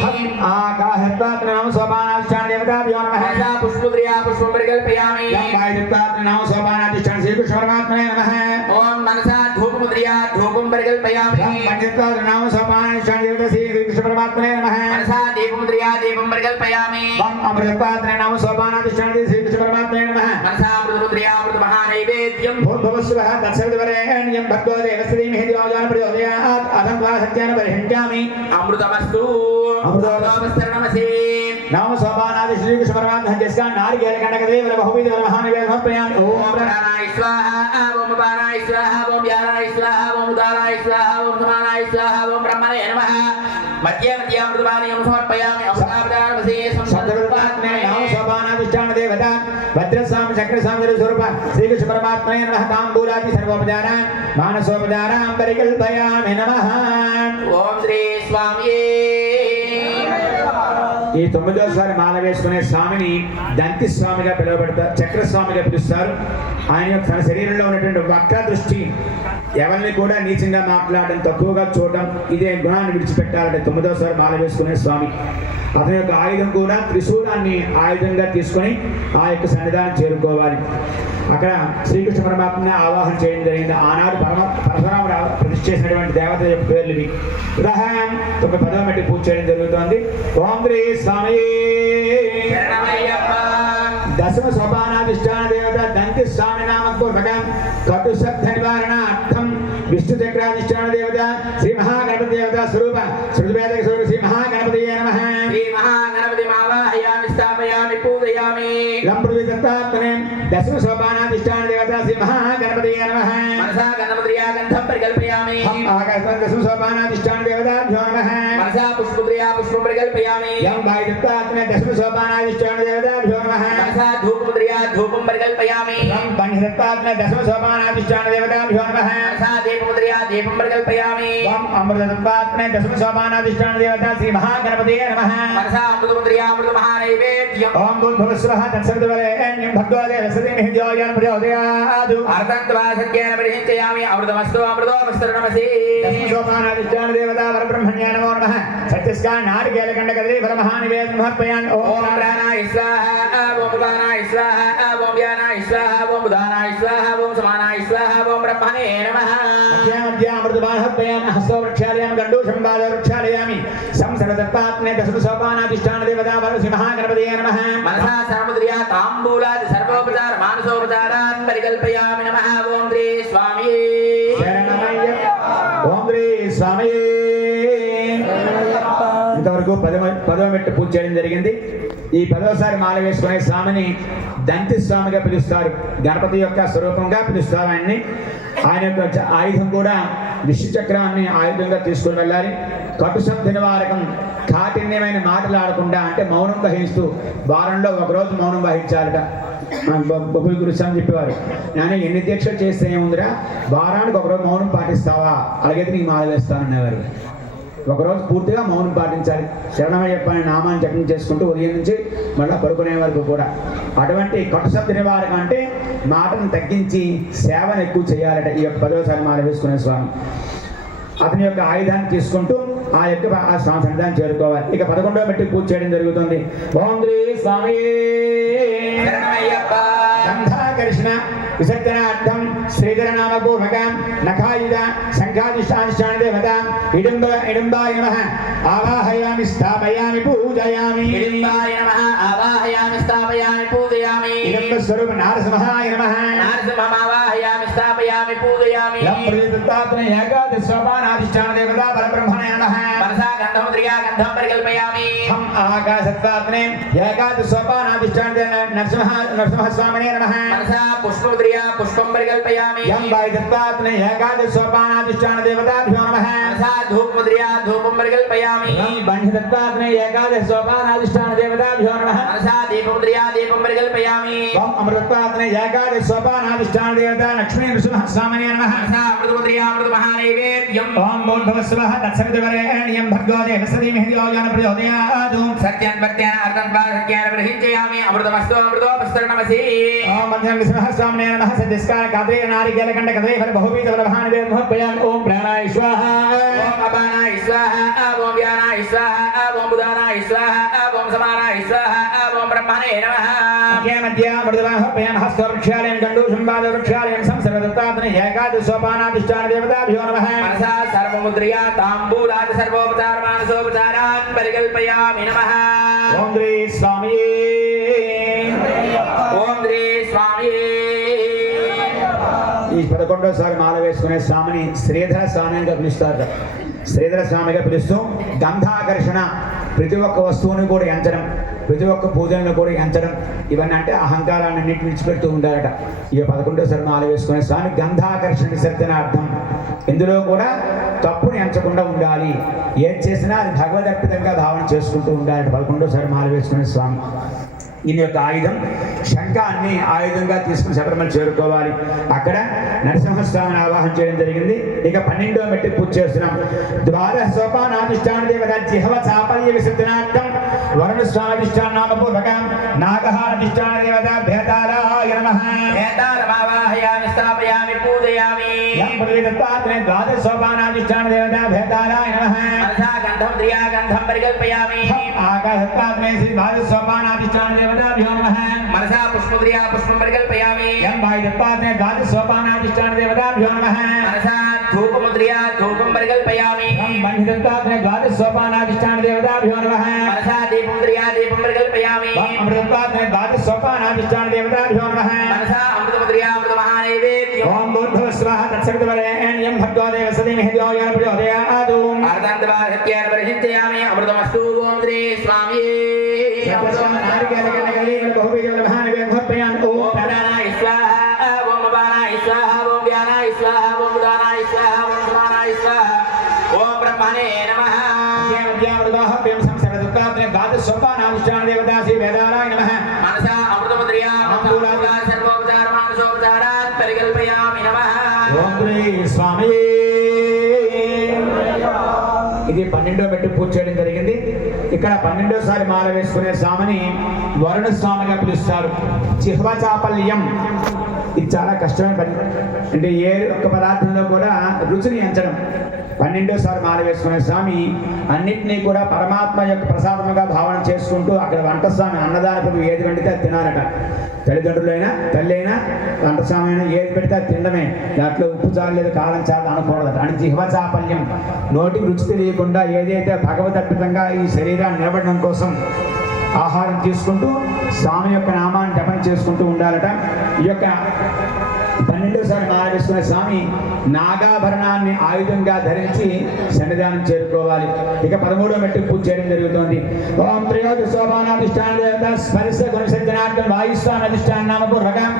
ఆకాశత్తాత్మనే నామ సోపానాధిష్టాన దేవతాభ్యో నమః. మనసా పుష్పముద్రియా పుష్పం పరికల్పయామి. లం వాయుదత్తాత్మనే నామ సోపానాధిష్టాన శ్రీకృష్ణ పరమాత్మనే నమః. ఓం మనసా ధూపముద్రియా ధూపం పరికల్పయామి. లం పంచదత్తాత్మనే నామ సోపానాధిష్టాన దేవత శ్రీకృష్ణ పరమాత్మనే నమః. మనసా దీపముద్రియా దీపం పరికల్పయామి. లం అమృతత్తాత్మనే నామ సోపానాధిష్టాన శ్రీకృష్ణ పరమాత్మనే నమః. మనసా అమృతముద్రియా అమృత మహానైవేద్యం. భూర్భువస్సువః తత్సవితుర్వరేణ్యం భర్గో దేవस्य धीमहि धियो यो न प्रचोदयात् अहं त्वा सत्यान परिहन्यामि. అమృతమస్తు అమృతమస్తరణమసి. नाम सोपानादि श्री कृष्ण परमात्मा जिसका नारिकेल कंडक देव बहुविध महानिवेद समर्पयामि. ఓం ప్రాణాయ స్వాహ ఓం అపానాయ స్వాహ ఓం వ్యానాయ స్వాహ ఓం ఉదానాయ స్వాహ ఓం సమానాయ స్వాహ ఓం బ్రహ్మణే నమః. మధ్య మధ్య అమృతపానీయం సమర్పయామి. అమృతావతారమసి సంతృప్తాత్మే नाम सोपानादिष्टान देवता भद्रस्वामी चक्रस्वामी स्वरूप श्री कृष्ण परमात्मने नमः. तांबूलादि सर्वोपचारान् मानसोपचारान् परिकल्पयामि नमः. ఓం శ్రీ స్వామి. ఈ 9వసారి మాల వేసుకునే స్వామిని దంతి స్వామిగా పిలువబడతారు, చక్రస్వామిగా పిలుస్తారు. ఆయన యొక్క తన శరీరంలో ఉన్నటువంటి వక్ర దృష్టి, ఎవరిని కూడా నీచంగా మాట్లాడడం, తక్కువగా చూడడం, ఇదే గుణాన్ని విడిచిపెట్టాలంటే 9వసారి మాల వేసుకునే స్వామి. అతని యొక్క ఆయుధం కూడా త్రిశూలాన్ని ఆయుధంగా తీసుకొని ఆ యొక్క సన్నిధానం చేరుకోవాలి. అక్కడ శ్రీకృష్ణ పరమాత్మని ఆవాహన చేయడం జరిగింది. ఆనాడు పరశురాముడు ప్రతిష్ఠ చేసినటువంటి దేవత యొక్క పేర్లు ఇవి. ఉదాహరణ ఒక 10వ మెట్టు పూజ చేయడం జరుగుతోంది. ఓం శ్రీ స్వామి. దశమ సోపానాధిష్టాన దేవత దంతి స్వామి నామపూర్వకం కటు శబ్ద నివారణార్థం విష్ణు చక్రాధిష్టాన దేవత శ్రీ మహాగణపతి దేవత స్వరూప శృతివేద స్వరూప శ్రీ మహాగణపతి నమః. శ్రీ మహాగణపతి ఆవాహయామి స్థాపయామి పూజయామి. లం పృథివీదత్తాత్మనే దశమ సోపానాధిష్టాన దేవత శ్రీ మహాగణపతి నమః. మనసా గణపతియా గంధం పరికల్పయామి. ఆకాశం దశమ సోపానాధిష్టాన దేవతాభ్యో నమః. మనసా పుష్పముద్రియా పుష్పం పరికల్పయామి. యం వాయుదత్తాత్మనే దశమ సోపానాధిష్టాన దేవతాభ్యో నమః. మనసా ధూపముద్రియా ధూపం పరికల్పయామి. లం పంచదత్తాత్మనే దశమ సోపానాధిష్టాన దేవతాభ్యో నమః. మనసా దీపముద్రియా దీపం పరికల్పయామి. వం అమృతత్వాత్మనే దశమ సోపానాధిష్టాన దేవత శ్రీ మహాగణపతి నమః. మనసా అమృతముద్రియా అమృత మహానైవేద్యం. ఓం భూర్భువస్సువః తత్సవితుర్వరేణ్యం భర్గో దేవस्य धीमहि धियो यो न प्रचोदयात्. అర్ధంత్వా సత్యేన పరిహించయామి. అమృతమస్తు అమృతోపస్తరణమసి. దశమ సోపానాధిష్టాన దేవత వరబ్రహ్మణ్యాయ నమో నమః. సత్యస్కా నారికేల కండక దేవ మహానివేదం సమర్పయామి. ఓం ప్రాణాయ స్వాహ ఓం ఉదానాయ స్వాహ ఓం వ్యానాయ స్వాహ ఓం ఉదానాయ స్వాహ ఓం సమానాయ స్వాహ ఓం బ్రహ్మణే నమః. మధ్యామృతబాహర్పయామి. హస్తో వృక్షాలయామి గండూషం బాల వృక్షాలయామి. సంసర్గదత్తాత్మనే దశమ సోపానాధిష్టాన దేవత వరసి మహాగణపతి నమః. మనసా సర్వముద్రియా తాంబూలాది సర్వోపచార మానసోపచారాన్ పరికల్పయామి నమః. ఓం శ్రీ స్వామి. ఓం శ్రీ స్వామి. ఇంతవరకు 10వ మెట్టు పూజ చేయడం జరిగింది. ఈ 10వసారి మాల వేసుకునే స్వామిని దంతి స్వామిగా పిలుస్తారు. గణపతి యొక్క స్వరూపంగా పిలుస్తారు ఆయన్ని. ఆయన యొక్క ఆయుధం కూడా విష్ణు చక్రాన్ని ఆయుధంగా తీసుకుని వెళ్ళాలి. కటుశబ్ద నివారకం, కాఠిన్యమైన మాటలు ఆడకుండా, అంటే మౌనం వహిస్తూ వారంలో ఒకరోజు మౌనం వహించాలట. బొబ్బుల గురుస్వామి చెప్పేవారు, నేను ఎన్ని దీక్షలు చేస్తే ఏముందిరా, వారానికి ఒకరోజు మౌనం పాటిస్తావా, అలాగైతే నీకు మాల వేస్తాననేవారు. ఒకరోజు పూర్తిగా మౌనం పాటించాలి. శరణమయ్యప్ప అనే నామాన్ని జపం చేసుకుంటూ ఉదయం నుంచి మళ్ళీ పడుకునే వరకు కూడా. అటువంటి కటుశబ్ద నివారణ అంటే మాటను తగ్గించి సేవను ఎక్కువ చేయాలట ఈ యొక్క 10వసారి మాల వేసుకునే స్వామి. అతని యొక్క ఆయుధాన్ని తీసుకుంటూ ఆ యొక్క ఆ స్వామి సన్నిధానం చేరుకోవాలి. ఇక 11వ మెట్టుకు పూజ చేయడం జరుగుతుంది. ఓం శ్రీ స్వామి. శరణమయ్యప్ప. గంధాకర్షణ విసర్జనార్థం శ్రీధరనామపూర్వకం నఖాయుధ శంఖాధిష్టాధిష్టాన దేవత ఇడుంబాయ నమః ఆవాహయామి స్థాపయామి పూజయామి ఇడింబాయ నమః ఆవాహయామి స్థాపయామి పూజయామి ఇడుంబ స్వరూప నారసింహాయ నమః నారసింహమావాహయామి స్థాపయామి పూజయామి యం ప్రియదత్తాత్మ ఏకాదశ సోపానాధిష్టాన దేవత పరబ్రహ్మణే నమః మనసా గంధముద్రియా గంధం పరికల్పయామి హం ఆకాశత్వాత్మనే ఏకాదశ సోపానాధిష్టాన దేవత నరసింహస్వామినే నమః మనసా పుష్పముద్రియా పుష్పం పరికల్పయామి యం వాయుదత్తాత్మనే ఏకాదశ సోపానాధిష్టాన దేవతాభ్యో నమః మనసా ధూపముద్రియా ధూపం పరికల్పయామి యం బంధిదత్తాత్మనే ఏకాదశ సోపానాధిష్టాన దేవతాభ్యో నమః మనసా దీపముద్రియా దీపం పరికల్పయామి వం అమృతత్వాత్మనే ఏకాదశ సోపానాధిష్టాన దేవత లక్ష్మీ నృసింహస్వామినే నమః మనసా అమృతముద్రియా అమృత మహానైవేద్యం ఓం భూర్భువస్వః తత్సవితుర్వరేణ్యం భర్గో దేవस्य धीमहि धियो यो न प्रचोदयात् సత్యాన్ ప్రత్యాన అర్థం సత్యాన ప్రహించయామి అమృతమస్తు అమృతోపస్తరణమసి ఓం మధ్యం నృసింహస్వామినే నమః సద్యస్కార కాద్రే నారికేలకండ కదరే ఫల బహుబీజ ఫలభాని వేద్మోపయామి ఓం ప్రాణాయ స్వాహా ఓం అపానాయ స్వాహ ఓం వ్యానాయ స్వాహ ఓం బుధానాయ స్వాహ ఓం సమానాయ స్వాహ ఓం బ్రహ్మణే నమః మధ్య మృదువాహోపయామి హస్తవృక్షాలయం గండూషంబాదవృక్షాలయం సంసర్వదత్తాత్మనే ఏకాదశ సోపానాధిష్టాన దేవతాభ్యో నమః మనసా సర్వముద్రియా తాంబూలాది సర్వోపచార మానసోపచారాన్ పరికల్పయామి నమః ఓం శ్రీ స్వామియే ఓం శ్రీ స్వామియే ఈ 11వసారి మాల వేసుకునే స్వామిని శ్రీధర స్వామిగా పిలుస్తారు. శ్రీధర స్వామిగా పిలుస్తూ గంధాకర్షణ ప్రతి ఒక్క వస్తువుని కూడా ఎంచడం, ప్రతి ఒక్క పూజలను కూడా ఎంచడం, ఇవన్నీ అంటే అహంకారాన్ని అన్నింటిని విడిచిపెడుతూ ఉంటారట. ఈ 11వసారి మాల వేసుకునే స్వామి గంధాకర్షణ విసర్జనార్థం. ఇందులో కూడా తప్పుని ఎంచకుండా ఉండాలి, ఏది చేసినా అది భగవదర్పితంగా భావన చేసుకుంటూ ఉండాలి. 11వసారి మాల వేసుకునే స్వామి ఈయన యొక్క ఆయుధం శంఖాన్ని ఆయుధంగా తీసుకుని శబరిమల చేరుకోవాలి. అక్కడ నరసింహస్వామిని ఆవాహన చేయడం జరిగింది. ఇక 12వ మెట్టు పూజ చేస్తున్నాం. ద్వాదశ సోపానాధిష్టాన దేవత జిహ్వ చాపల్య విసర్జనార్థం వరుణ స్వామిధిష్టాన నామపూర్వకం నాగహాధిష్టాన దేవత భేతారాయ నమః భేతారమావాహయామి స్థాపయామి పూజయామి యం ప్రియదత్తాత్మనే ద్వాదశ సోపానాధిష్టాన దేవత భేతారాయ నమః మనసా గంధం ప్రియా గంధం పరికల్పయామి ఆకాశత్వాత్మనే శ్రీ ద్వాదశ సోపానాధిష్టాన దేవతాభ్యో నమః మనసా పుష్పప్రియా పుష్పం పరికల్పయామి యం వాయుదత్తాత్మనే ద్వాదశ సోపానాధిష్టాన దేవతాభ్యో నమః మనసా ధూపముద్రియా ధూపం పరికల్పయామి యం బంధిదత్తాత్మనే ద్వాదశ సోపానాధిష్టాన దేవతాభ్యో నమః మనసా దీపముద్రియా దీపం పరికల్పయామి వం అమృతత్వాత్మనే ద్వాదశ సోపానాధిష్టాన దేవతాభ్యో నమః మనసా అమృతముద్రియా అమృత మహానైవేద్యం ఓం భూర్భువస్వః తత్సవితుర్వరేణ్యం భర్గో దేవस्य धीमहि धियो यो न प्रचोदयात् అర్ధంతవా సత్యాన పరిహించయామి అమృతమస్తు ఓం శ్రీ స్వామియే ఓం ప్రాణాయ స్వాహ ఓం అపానాయ స్వాహ ఓం వ్యానాయ స్వాహ ఓం బుధానాయ స్వాహ ఓం సమానాయ స్వాహ ఓం బ్రహ్మణే నమః మనసా అమృతముద్రియా సర్వోపచార మానసోపచారాన్ పరికల్పయామి నమః ఇది 12వ మెట్టు పూజ చేయడం జరిగింది. ఇక్కడ 12వసారి మాల వేసుకునే స్వామిని వరుణ స్వామిగా పిలుస్తారు. జిహ్వ చాపల్యం ఇది చాలా కష్టమైన పని. అంటే ఏ ఒక్క పదార్థంలో కూడా రుచిని ఎంచడం. 12వసారి మాల వేసుకునే స్వామి అన్నింటినీ కూడా పరమాత్మ యొక్క ప్రసాదముగా భావన చేసుకుంటూ అక్కడ వంట స్వామి అన్నదానపు ఏది వండితే అది తినాలట. తల్లిదండ్రులైనా తల్లి అయినా వంట స్వామి అయినా ఏది పెడితే అది తినడమే. దాంట్లో ఉప్పు చాలు లేదు కాలం చాలు అనకూడదట. అని జిహ్వ చాపల్యం నోటికి రుచి తెలియకుండా ఏదైతే భగవదర్పితంగా ఈ శరీరాన్ని నిలబడడం కోసం ఆహారం తీసుకుంటూ స్వామి యొక్క నామాన్ని జపం చేసుకుంటూ ఉండాలట. ఈ యొక్క 12వసారి మాల వేసుకునే స్వామి నాగాభరణాన్ని ఆయుధంగా ధరించి సన్నిధానం చేరుకోవాలి. ఇక 13వ మెట్టు పూజ చేయడం జరుగుతుంది. ఓం త్రయోదశ సోపానాధిష్టాన దేవత స్పర్శ గుణసర్జనార్థం వాయుస్వామి అధిష్టాన నామపూర్వకం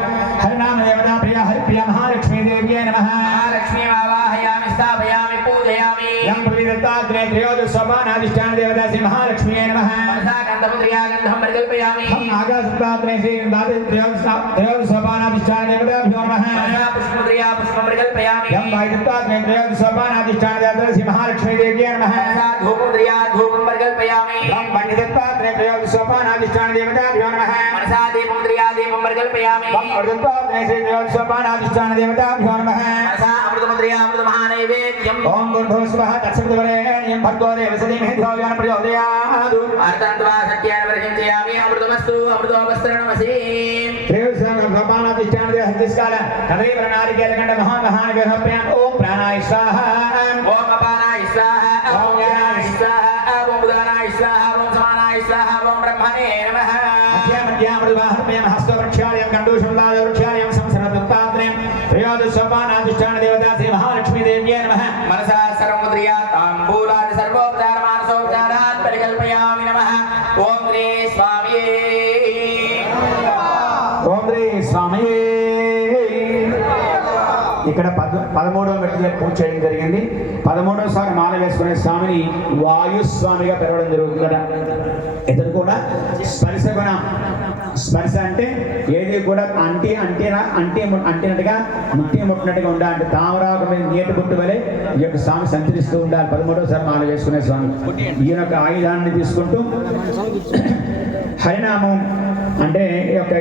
హరినామ దేవత ప్రియ హరిప్రియ మహాలక్ష్మీదేవ్యై నమః. మహాలక్ష్మీ ఆవాహయామి స్థాపయామి పూజయామి యం ప్రియదత్తాత్మనే త్రయోదశ సోపానాధిష్టాన దేవత శ్రీ మహాలక్ష్మీయై నమః. మనసా గంధముద్రియా గంధం పరికల్పయామి హం ఆకాశత్వాత్మనే శ్రీ త్రయోదశ సోపానాధిష్టాన దేవతాభ్యో నమః. మనసా పుష్పప్రియా పుష్పం పరికల్పయామి యం వాయుదత్తాత్మనే త్రయోదశ సోపానాధిష్టాన దేవత శ్రీ మహాలక్ష్మీదేవ్యై నమః. మనసా ధూపముద్రియా ధూపం పరికల్పయామి యం పండితత్వాత్మనే త్రయోదశ సోపానాధిష్టాన దేవతాభ్యో నమః. మనసా దీపముద్రియా దీపం పరికల్పయామి యం అమృతత్వాత్మనే శ్రీ త్రయోదశ సోపానాధిష్టాన దేవతాభ్యో నమః. మనసా అమృతముద్రియా అమృత మహానైవేద్యం ఓం భూర్భువస్వః తత్సవితుర్వరేణ్యం భర్గో దేవस्य धीमहि धियो यो न प्रचोदयात् అర్ధంతవా సత్యాన పరిహించయామి అమృతమస్తు అమృతోపస్తరణమసి త్రయోదశ సోపానాధిష్టాన తదైవ నారికేలకండ మహామహానిగా సమర్పయామి. ఓం ప్రాణాయ స్వాహ. ఓం అపానాయ స్వాహ. ఓం వ్యానాయ స్వాహ. ఓం ఉదానాయ స్వాహ. ఓం సమానాయ స్వాహ. ఓం బ్రహ్మణే నమః. మధ్యామృతవాహర్పయామి. హస్తవృక్షాలయం కండూషంలాదవృక్షాలయం సంసరదుత్తాత్రేయం త్రయోదశోపానాధిష్టాన దేవతా శ్రీ మహాలక్ష్మీదేవ్యై నమః. మనసా సర్వముద్రియా తాంబూలాది సర్వోపచార మానసోపచారాన్ పరికల్పయామి నమః. ఓం శ్రీ స్వామియే. ఓం శ్రీ స్వామియే. ఇక్కడ 13వ మెట్టు దగ్గర పూజ చేయడం జరిగింది. 13వసారి మాల వేసుకునే స్వామిని వాయుస్వామిగా పిలవడం జరుగుతుందట. ఇతను కూడా స్పర్శ గుణం. స్పర్శ అంటే ఏది కూడా అంటినట్టుగా ముట్టినట్టుగా ఉండాలి. అంటే తామరాకు మీద నీటి గుట్టు వలె ఈ యొక్క స్వామి సంచరిస్తూ ఉండాలి. 13వసారి మాల వేసుకునే స్వామి ఈయన యొక్క ఆయుధాన్ని తీసుకుంటూ హరినామం అంటే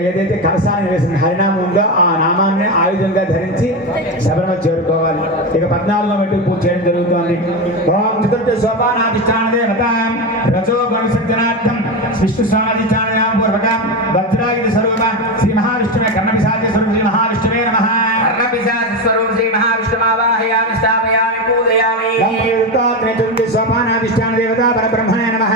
ఏదైతే కలశాన్ని వేసిన హరినామంగా ఆ నామాన్ని ఆయుధంగా ధరించి శబరిమల చేరుకోవాలి. ఇక 14వ మెట్టు పూజ చేయడం జరుగుతోంది. ఓం చతుర్థ సోపానాధిష్టాన దేవతాం రజో గుణసజ్జనార్థం విష్ణు స్వామాధిష్టానం పూర్వకం వజ్రాయుధ స్వరూప శ్రీ మహావిష్ణువే కర్ణపిశాచ స్వరూప శ్రీ మహావిష్ణువే నమః. కర్ణపిశాచ స్వరూప శ్రీ మహావిష్ణుమావాహయామి స్థాపయామి పూజయామి. చతుర్థ సోపానాధిష్టాన దేవతా పరబ్రహ్మణే నమః.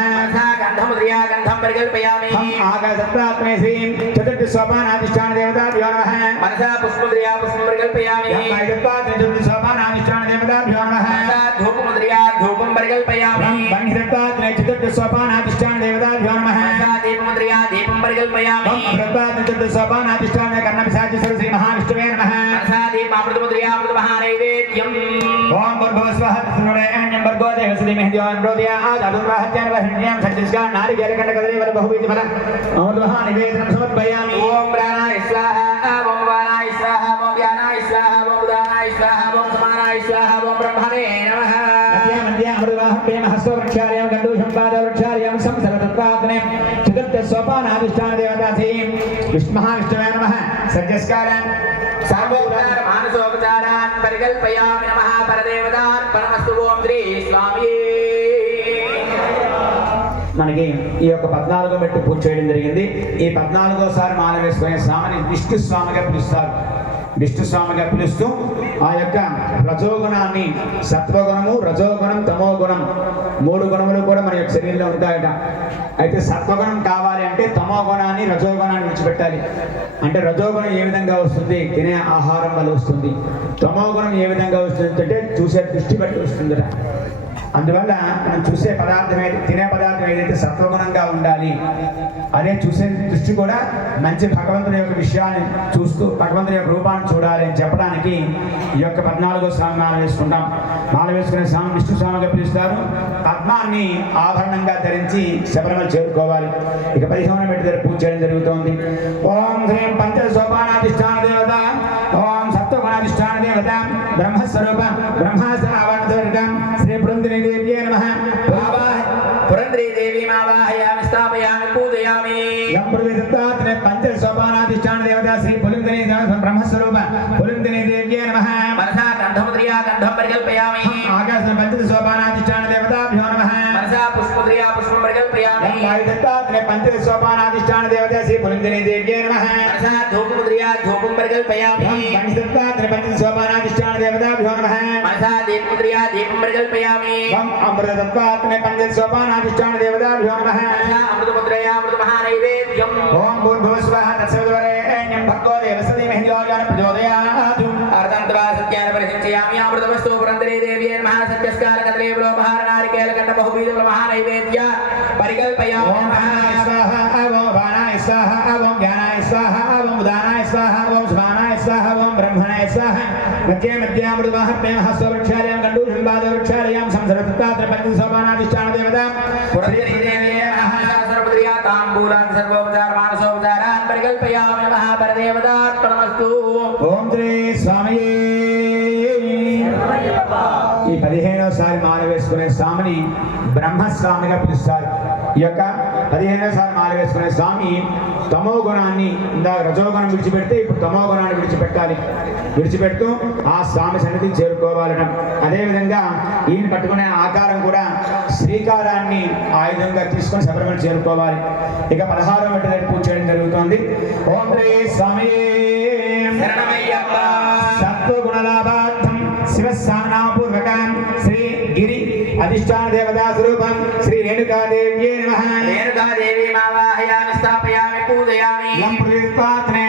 గంధముద్రియా గంధం పరికల్పయామి. ఆకాశత్రాత్మే శ్రీ చతుర్థ సోపానాధిష్టాన దేవతాభ్యో నమః. మనసా పుష్పముద్రియా పుష్పం పరికల్పయామి. చతుర్థ సోపానాధిష్టాన దేవతాభ్యో నమః. మనసా ధూపముద్రియా ధూపం పరికల్పయామి. చతుర్థ సోపానాధిష్టాన దేవతాభ్యో నమః. మనసా దీపముద్రియా దీపం పరికల్పయామి. చతుర్థ సోపానాధిష్టాన కర్ణపిశాచ శ్రీ మహావిష్ణువే నమః. మనసా దీపామృతముద్రియా అమృత మహానైవేద్యం. ఓం భూర్భువస్వః తత్సవితుర్వరేణ్యం భర్గో దేవస్య ధీమహి ధియో యో ప్రచోదయాత్. అదుర్వాహత్యానవహిన్యాం సత్యస్కా నారికేలకండ కదలీవర బహుబీజఫల అమృత మహానివేదనం సమర్పయామి. ఓం ప్రాణాయ స్వాహ. ఓం వానాయ స్వాహ. ఓం వ్యానాయ స్వాహ. ఓం ఉదానాయ స్వాహ. ఓం సమానాయ స్వాహ. ఓం బ్రహ్మణే నమః. అమృతవాహర్పయామి. హస్తవృక్షాలయం కండూషం పాదవృక్షాలయం సంసరతత్రాగ్నేయం చతుర్థ సోపానాధిష్టాన దేవతా శ్రీ మహావిష్ణువే నమః. సత్యస్కారం సర్వోపచార మానసోపచారాన్ పరికల్పయామి నమః. పరదేవతార్పణమస్తు. ఓం శ్రీ స్వామియే. మనకి ఈ యొక్క 14వ మెట్టు పూజ చేయడం జరిగింది. ఈ 14వసారి మాల వేసుకునే స్వామిని విష్ణు స్వామిగా పిలుస్తారు. విష్ణు స్వామిగా పిలుస్తూ ఆ యొక్క రజోగుణాన్ని సత్వగుణము, రజోగుణం, తమోగుణం 3 గుణములు కూడా మన యొక్క శరీరంలో ఉంటాయట. అయితే సత్వగుణం కావాలి అంటే తమోగుణాన్ని, రజోగుణాన్ని విడిచిపెట్టాలి. అంటే రజోగుణం ఏ విధంగా వస్తుంది? తినే ఆహారం వల్ల వస్తుంది. తమోగుణం ఏ విధంగా వస్తుంది అంటే చూసే దృష్టి బట్టి వస్తుందిరా. అందువల్ల మనం చూసే పదార్థం తినే పదార్థం ఏదైతే సత్వగుణంగా ఉండాలి, అదే చూసే దృష్టి కూడా మంచి భగవంతుని యొక్క విషయాన్ని చూస్తూ భగవంతుని యొక్క రూపాన్ని చూడాలి అని చెప్పడానికి ఈ యొక్క 14వ స్వామి మాల వేసుకుంటాం. మాల వేసుకునే స్వామి విష్ణు స్వామిగా పిలుస్తారు. పద్మాన్ని ఆభరణంగా ధరించి శబరిమల చేరుకోవాలి. ఇక 15వ మెట్టు దగ్గర పూజ చేయడం జరుగుతోంది. ఓం హ్రీం పంచ సోపానాధిష్టాన దేవత. ఓం సత్వగుణాధిష్టాన దేవత బ్రహ్మస్వరూప బ్రహ్మావరణం శ్రీ పురంధరీ దేవ్యై నమః. పురంధరీ దేవి మావాహయామి స్థాపయామి పూజయామి. పంచ సోపానాధిష్టాన దేవత శ్రీ పురంధరీ బ్రహ్మస్వరూప పురంధరీ దేవ్యై నమః. మనసా గంధముద్రియా గంధం పరికల్పయామి. ఆకాశ పంచ సోపానాధిష్టాన దేవతాభ్యో నమః. మనసా పుష్పముద్రియా పుష్పం పరికల్పయామి. పంచ సోపానాధిష్టాన దేవత శ్రీ పురంధరీ దేవ్యై నమః. మనసా ధూపముద్రియా ధూపం పరికల్పయామి. పంచ సోపానాధిష్టాన దేవతాభ్యో నమః. మనసా దీపముద్రియా దీపం పరికల్పయామి. అమృతత్వాత్మనే పంచ సోపానాధిష్టాన దేవతాభ్యో నమః. అమృతముద్రయా అమృత మహానైవేద్యం. ఓం భూర్భువస్వః తత్సవితుర్వరేణ్యం భర్గో దేవస్య ధీమహి ధియో యో ప్రచోదయాత్. అర్ధంతవా సత్యాన్ని పరిశించయామి. అమృతమస్తు పురంధరీ దేవ్యై నమః. సత్యస్కార కదలీవర మహార నారికేలకండ బహుబీజఫల మహానైవేద్య పరికల్పయామి. ఓం ప్రాణాయ స్వాహ. ఓం వానాయ స్వాహ. ఓం జ్ఞానాయ స్వాహ. ఓం ఉదానాయ స్వాహ. ఓం సమానాయ స్వాహ. ఓం బ్రహ్మణాయ స్వాహ. మధ్యామృతవాహర్పయామి. హస్తవృక్షాలయం కండూషం పాదవృక్షాలయం సంసరతత్రాత్ర పంచ సోపానాధిష్టాన దేవత పురంధరీ దేవ్యై నమః. సర్వముద్రియా తాంబూలాన్ సర్వోపచార మానసోపచారాన్ పరికల్పయామి నమః. పరదేవతార్పణమస్తు. ఓం శ్రీ స్వామియే. ఈ 15వసారి మాల వేసుకునే స్వామిని బ్రహ్మస్వామిగా పిలుస్తారు. ఈ యొక్క 15వసారి మాల వేసుకునే స్వామి తమో గుణాన్ని ఇందాక రజోగుణం విడిచిపెడితే ఇప్పుడు తమో గుణాన్ని విడిచిపెట్టాలి. విడిచిపెడుతూ ఆ స్వామి సన్నిధికి చేరుకోవాలట. అదేవిధంగా ఈయన పట్టుకునే ఆకారం కూడా శ్రీకారాన్ని ఆయుధంగా తీసుకొని శబరిమల చేరుకోవాలి. ఇక 16వ మెట్టు దగ్గర పూజ చేయడం జరుగుతోంది. ఓం శ్రీ స్వామి శరణమయ్యప్ప. సత్వగుణలాభార్థం శివస్సామనామపూర్వకం శ్రీ గిరి అధిష్టాన దేవతా స్వరూపం శ్రీ రేణుకాదేవ్యే నమః. రేణుకాదేవి మావాహయామి స్థాపయామి పూజయామి. లం ప్రతిపాత్నే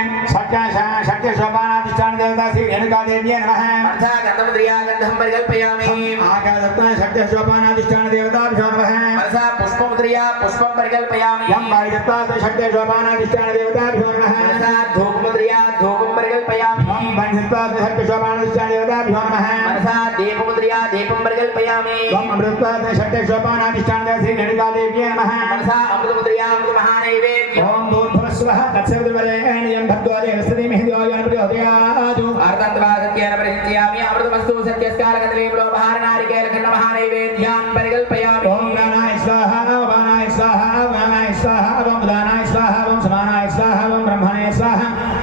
షట్య శోభానాధిష్టాన దేవతా శ్రీ రేణుకాదేవ్యే నమః. మనసా గంధముద్రియా గంధం పరికల్పయామి. ఆకాశత్వ షట్య శోభానాధిష్టాన దేవతాభ్యో నమః. మనసా పుష్పముద్రియా పుష్పం పరికల్పయామి. యం వాయుత్వ షట్య శోభానాధిష్టాన దేవతాభ్యో నమః. మనసా ధూపముద్రియా ధూపం పరికల్పయామి. యం బంధిత్వ షట్య శోభానాధిష్టాన దేవతాభ్యో నమః. మనసా దీపముద్రియా దీపం పరికల్పయామి. వం అమృత్వ షట్య శోభానాధిష్టాన దేవతా శ్రీ రేణుకాదేవ్యే నమః. మనసా అమృతముద్రియా అమృత మహానైవేద్యం. ఓం భూర్భువస్సువః తత్సవితుర్వరేణ్యం భర్గో దేవస్య ధీమహి ధియో యో ప్రచోదయాత్. అర్ధంత్వా సత్యేన పరిహించయామి. అమృతమస్తు సత్యస్కాలకదలీంలో మహానారికేలఖండ మహానైవేద్యాన్ పరికల్పయామి. ఓం ప్రాణాయ స్వాహ వానాయ స్వాహ వానాయ స్వాహ ఓం ఉదానాయ స్వాహ ఓం సమానాయ స్వాహ ఓం బ్రహ్మణే స్వాహ.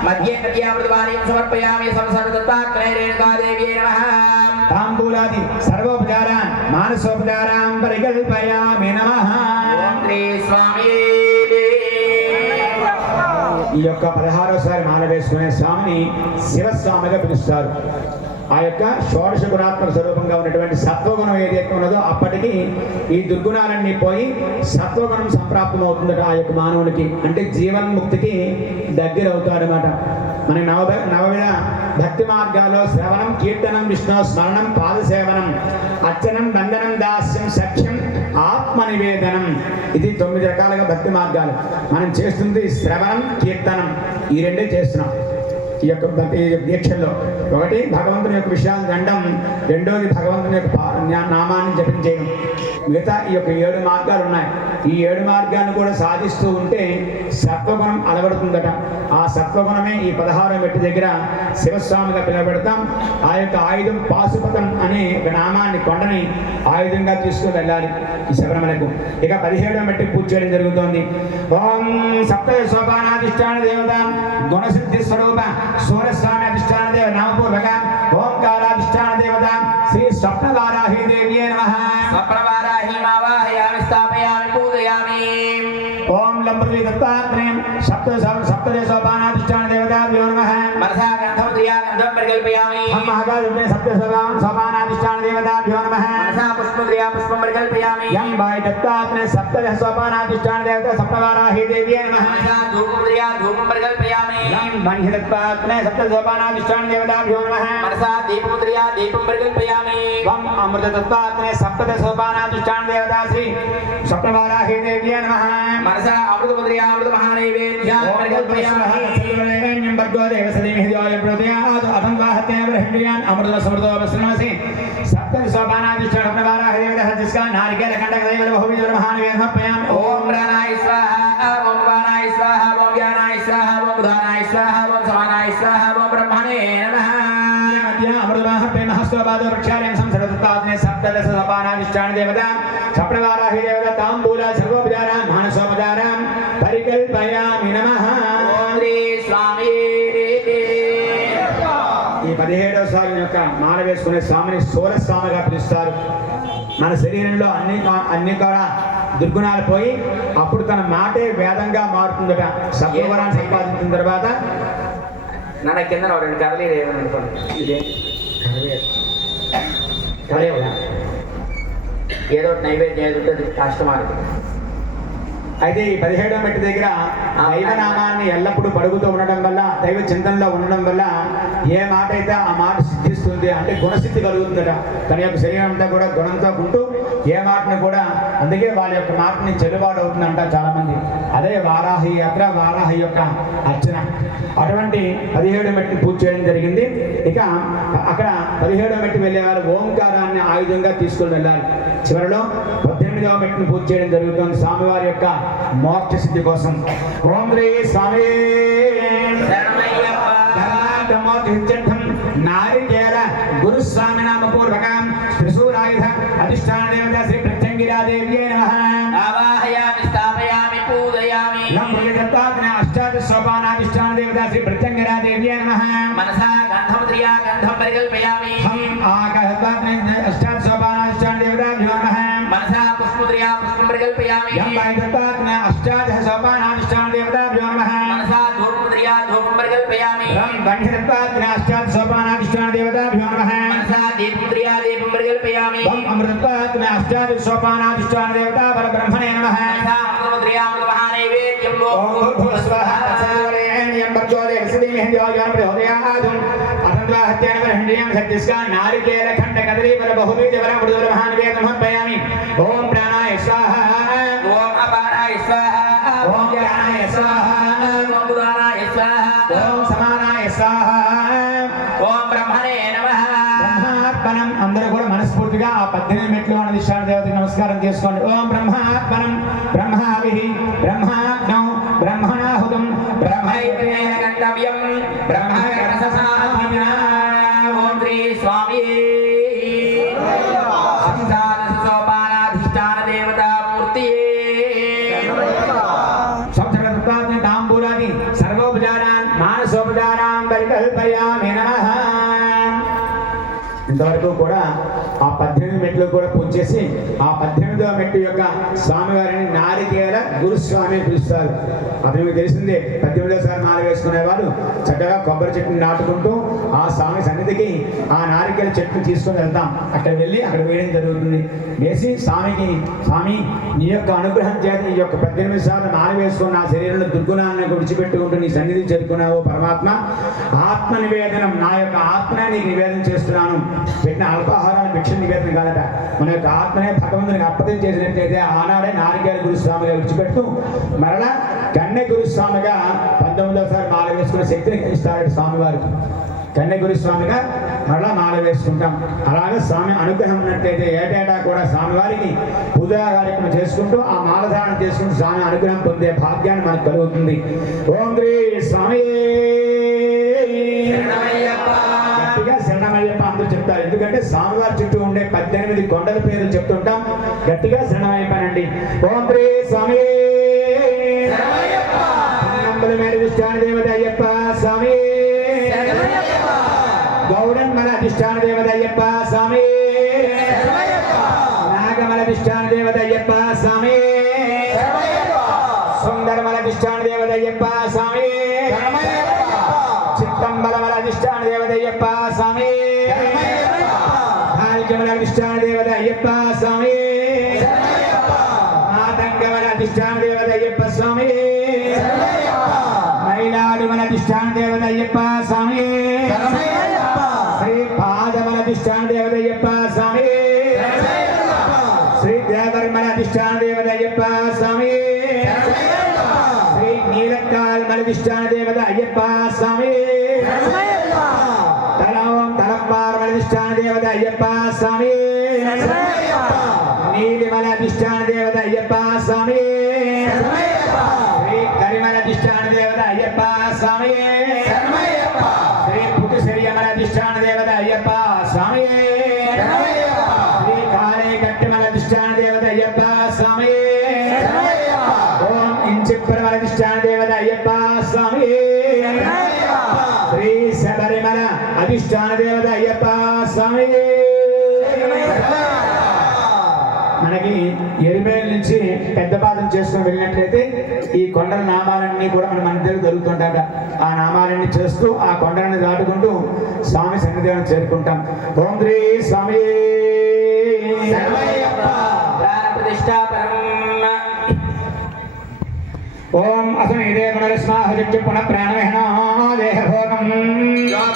మధ్యే మధ్యామృతవాణీం సమర్పయామి. సంసర్గదత్తాత్మనే రేణుకాదేవ్యే నమః. తాంబూలాది సర్వోపచారాన్ మానసోపచారాన్ పరికల్పయామి నమః. ఓం శ్రీ స్వామి. ఈ యొక్క 16వసారి మాల వేసుకునే స్వామిని శివస్వామిగా పిలుస్తారు. ఆ యొక్క షోడశ గుణాత్మక స్వరూపంగా ఉన్నటువంటి సత్వగుణం ఏదైతే ఉన్నదో అప్పటికి ఈ దుర్గుణాలన్నీ పోయి సత్వగుణం సంప్రాప్తం అవుతుందట ఆ యొక్క మానవునికి. అంటే జీవన్ముక్తికి దగ్గర అవుతాడనమాట. మన నవవిధ భక్తి మార్గాల్లో శ్రవణం, కీర్తనం, విష్ణు స్మరణం, పాదసేవనం, అర్చనం, బంధనం, దాస్యం, సఖ్యం, ఆత్మ నివేదనం. ఇది 9 రకాలుగా భక్తి మార్గాలు. మనం చేస్తుంది శ్రవణం, కీర్తనం, ఈ రెండే చేస్తున్నాం ఈ యొక్క భక్తి దీక్షల్లో. ఒకటి భగవంతుని యొక్క విషయాలు దండం, రెండోది భగవంతుని యొక్క నామాన్ని జపించేయడం. మిగతా ఈ యొక్క 7 మార్గాలు ఉన్నాయి. ఈ 7 మార్గాన్ని కూడా సాధిస్తూ ఉంటే సత్వగుణం అలవడుతుందట. ఆ సత్వగుణమే ఈ 16వ మెట్టు దగ్గర శివస్వామిగా పిలువబెడతాం. ఆ యొక్క ఆయుధం పాశుపతం అనే ఒక నామాన్ని, కొండని ఆయుధంగా తీసుకుని వెళ్ళాలి ఈ శబరిమలకు. ఇక 17వ మెట్టుకు పూజ చేయడం జరుగుతోంది. ఓం సప్త సోపానాధిష్టాన దేవత గుణసిద్ధి స్వరూప సూర్యస్వామి అధిష్టాన దేవ నామపూర్వక ఓంకారాధిష్టాన దేవత శ్రీ స్వప్నవారాహి దేవ్యే నమః. స్వప్నవారాహి మావాహయామి స్థాపయామి పూజయామి. ఓం లంబృతి దత్తాత్రేయం సప్తదే సోపానాధిష్టాన దేవతాభ్యో నమః. మనసా గంధముద్రియా గంధం పరికల్పయామి. హం మహాకాళి సప్త సోపానాధిష్టాన దేవతాభ్యో నమః. మనసా పుష్పముద్రియా పుష్పం పరికల్పయామి. యం వాయు దత్తాత్రేయం సప్తదే సోపానాధిష్టాన దేవత సప్తవారాహి దేవ్యే నమః. మనసా ధూపముద్రియా ధూపం పరికల్పయామి. యం బంధి దత్తాత్రేయం సప్త సోపానాధిష్టాన దేవతాభ్యో నమః. మనసా దీపముద్రియా దీపం పరికల్పయామి. వం అమృత దత్తాత్రేయం సప్తదే సోపానాధిష్టాన దేవతా శ్రీ స్వప్నవారాహి దేవ్యే నమః. మనసా అమృతముద్రియా అమృత మహానైవేద్యాన్ పరికల్పయామి. భర్గో దేవస్య ధీమహి ధియో యో ప్రచోదయాత్. అథం వాహత్యేన బ్రహ్మణ్యాన్ అమృత సమృతో వస్త్రమసి సప్తది సోపానాధిష్టాన స్వప్నవారాహి దేవత సత్యస్కా నారికేల కండక దైవ బహువిధ మహానైవేద్యం సమర్పయామి. ఓం ప్రాణాయ స్వాహ ఓం వానాయ స్వాహ ఓం వ్యానాయ స్వాహ ఓం ఉదానాయ స్వాహ ఓం సమానాయ స్వాహ ఓం బ్రహ్మణే నమః. సప్తదశ సోపానాధిష్టాన దేవత స్వప్నవారాహి దేవత తాంబూల సర్వోపచారం మానసోపచారం పరికల్పయామి నమః. ఓం శ్రీ స్వామి. ఈ 17వసారి యొక్క మాల వేసుకునే స్వామిని సూరస్వామిగా పిలుస్తారు. మన శరీరంలో అన్ని కూడా దుర్గుణాలు పోయి అప్పుడు తన మాటే వేదంగా మారుతుందట. సత్వగుణాన్ని సంపాదించిన తర్వాత నన్ను కింద 2 కర్రలు ఏమని అనుకోండి. ఇదే కరేవా ఏదో ఒకటి నైవేద్యం ఏది ఉంటుంది కష్టమార్గం. అయితే ఈ 17వ మెట్టు దగ్గర దైవనామాన్ని ఎల్లప్పుడూ పడుగుతూ ఉండడం వల్ల, దైవ చింతనలో ఉండడం వల్ల ఏ మాట అయితే ఆ మాట సిద్ధిస్తుంది. అంటే గుణసిద్ధి కలుగుతుందట. తన యొక్క శరీరం అంతా కూడా గుణంతో ఉంటూ ఏ మాటను కూడా, అందుకే వాళ్ళ యొక్క మాటని చెల్లుబాటు అవుతుందంట చాలా మంది. అదే వారాహి యాత్ర, వారాహి యొక్క అర్చన. అటువంటి 17వ మెట్టు పూజ చేయడం జరిగింది. ఇక అక్కడ 17వ మెట్టు వెళ్ళే వాళ్ళు ఓంకారాన్ని ఆయుధంగా తీసుకుని వెళ్ళాలి. చివరిలో 18వ మెట్టును పూజ చేయడం జరుగుతుంది స్వామివారి యొక్క మోక్ష సిద్ధి కోసం. ఓం శ్రీ స్వామి నారికేల గురుస్వామి నామపూర్వకం త్రిశూలాయుధ అధిష్టాన దేవత శ్రీ ప్రత్యంగిరాదేవ్యే నమః. ఆవాహయామి స్థాపయామి పూజయామి. అష్టాదశ సోపానాధిష్టాన దేవత శ్రీ ప్రత్యంగిరాదేవ్యే నమః. మనసా గంధముద్రియా గంధం పరికల్పయామి. అష్టాదశ సోపానాధిష్టాన దేవతాభ్యో నమః. మనసా పుష్పముద్రియా పుష్పం పరికల్పయామి. అష్టాదశ సోపానాధిష్టాన దేవతాభ్యో నమః. మనసా ధూపముద్రియా ధూపం పరికల్పయామి. అష్టాదశ సోపానాధిష్టాన समानाधिष्ठान देवता परब्रह्मणे नमः ओम भूर्भुवस्वः तत्सवितुर्वरेण्यं भर्गो देवस्य धीमहि धियो यो न प्रचोदयात् अथन्द्वा हत्यानि परहण्ड्रियं सत्यस्का नारिकेल खण्ड कदली पर बहुबीज वर मृदुर महानवेद समर्पयामि ओम प्राणाय स्वाहा ओम अपानाय स्वाहा ओम ज्ञानाय स्वाहा ओम उदानाय स्वाहा ओम समानाय स्वाहा ओम ब्रह्मणे नमः బ్రహ్మార్పణం అందరూ కూడా మనస్ఫూర్తిగా ఆ 18 మెట్లు మన అధిష్టాన దేవతకి నమస్కారం చేసుకోండి ఓం బ్రహ్మార్పణం బ్రహ్మావిహి బ్రహ్మాగ్నౌ బ్రహ్మణాహుతం ब्रह्मैतेन गन्तव्यं ब्रह्मकर्मसमाधिना ओम श्री स्वामी सोपानाधिष्ठान देवता मूर्ति सप्तकर्तात्म तांबूलानि सर्वोपचारान् मानसोपचारान् परिकल्पयामि नमः ఇంతవరకు కూడా ఆ 18 మెట్లు కూడా పూజ చేసి ఆ 18వ మెట్టు యొక్క స్వామివారిని నారికేల గురుస్వామి పిలుస్తారు. అతను మీకు తెలిసిందే 18వ సారి మాల వేసుకునే వాళ్ళు చక్కగా కొబ్బరి చెట్టుని నాటుకుంటూ ఆ స్వామి సన్నిధికి ఆ నారికేల చెట్టును తీసుకొని వెళ్తాం. అక్కడ వెళ్ళి అక్కడ వేయడం జరుగుతుంది. వేసి స్వామికి స్వామి నీ యొక్క అనుగ్రహం చేత ఈ యొక్క 18 సార్లు మాల వేసుకుని నా శరీరంలో దుర్గుణాన్ని విడిచిపెట్టుకుంటూ నీ సన్నిధి చేరుకున్నావు పరమాత్మ. ఆత్మ నివేదనం నా యొక్క ఆత్మ నీకు నివేదన చేస్తున్నాను. పెట్టిన అల్పాహారాన్ని భిక్ష నివేదన కాదట. మన యొక్క ఆత్మనే భగవంతునికి అప్పతం చేసినట్లయితే ఆనాడే నారికేల గురుస్వామిగా విడిచిపెడుతూ మరలా కన్య గురుస్వామిగా 19వ సారి మాల వేసుకునే శక్తిని ఇస్తాడు స్వామివారు. కన్య గురుస్వామిగా మరలా మాల వేసుకుంటాం. అలాగే స్వామి అనుగ్రహం ఉన్నట్లయితే ఏటేటా కూడా స్వామివారికి పూజా కార్యక్రమం చేసుకుంటూ ఆ మాలధారణ చేసుకుంటూ స్వామి అనుగ్రహం పొందే భాగ్యాన్ని మనకు కలుగుతుంది. ఓం శ్రీ స్వామి గట్టిగా శరణమయ్యప్ప అందరూ చెప్తారు. ఎందుకంటే స్వామివారి చుట్టూ ఉండే 18 కొండల పేర్లు చెప్తుంటాం. గట్టిగా శరణమయ్యప్పనండి. ఓం శ్రీ స్వామి అధిష్టాన దేవత అయ్యప్ప స్వామి గౌడన్మల అధిష్టాన దేవత అయ్యప్ప స్వామి నాగమల అధిష్టాన దేవత అయ్యప్ప స్వామి సుందరమల అధిష్టాన దేవత అయ్యప్ప స్వామి చిత్తంబలమల అధిష్టాన దేవత అయ్యప్ప స్వామి భాల్యమల అధిష్టాన దేవత అయ్యప్ప స్వామి ఆతంగమల అధిష్టాన దేవత అయ్యప్ప స్వామి మైలాడుమల అధిష్టాన దేవత అయ్యప్ప స్వామి శ్రీ పాదమల అధిష్టాన దేవత అయ్యప్ప స్వామి శ్రీ దేవరమల అధిష్టాన దేవత అయ్యప్ప స్వామి శ్రీ నీలకాల్మల అధిష్టాన దేవత అయ్యప్ప స్వామి తలవం తలపారమల అధిష్టాన దేవత అయ్యప్ప స్వామి నీలిమల అధిష్టాన దేవత అయ్యప్ప స్వామి శ్రీ కరిమల అధిష్టాన దేవత అయ్యప్ప స్వామి శ్రీ పుట్టుశరియమల అధిష్టాన దేవత అయ్యప్ప స్వామి శ్రీ కాళే కట్టిమల అధిష్టాన దేవత అయ్యప్ప స్వామి ఓం ఇంచిప్పరమల అధిష్టాన దేవత అయ్యప్ప స్వామి శ్రీ శబరిమల అధిష్టాన దేవత అయ్యప్ప స్వామి. మనకి ఎరిమేల నుంచి పెద్దపాదం చేసుకుని వెళ్ళినట్లయితే ఈ కొండల నామాలన్నీ కూడా మన మధ్యలో దొరుకుతుంటాక ఆ నామాలన్నీ చేస్తూ ఆ కొండలను దాటుకుంటూ స్వామి సన్నిధిని చేరుకుంటాం. ఓం శ్రీ స్వామి ఓం అసమేదే పునరస్మాహుజ పునః ప్రాణమేహనా దేహభోగం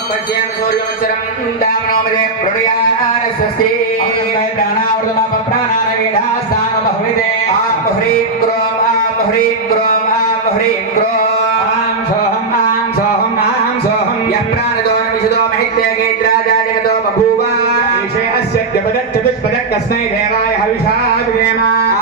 పశ్యం సూర్యమచరం దామనోమదే ప్రణయాన స్వస్తి ప్రాణావృతమాప ప్రాణాన వేదాస్థాన బహువిదే ఆం హ్రీం క్రోం ఆం హ్రీం క్రోం ఆం హ్రీం క్రోం ఆం సోహం ఆం సోహం ఆం సోహం యం ప్రాణదో విశదో మహిత్య గేత్రాజా జగతో బభూవ ఈశే అస్య జపదత్ చతుష్పదక్ తస్మై దేవాయ హవిషా విదేమ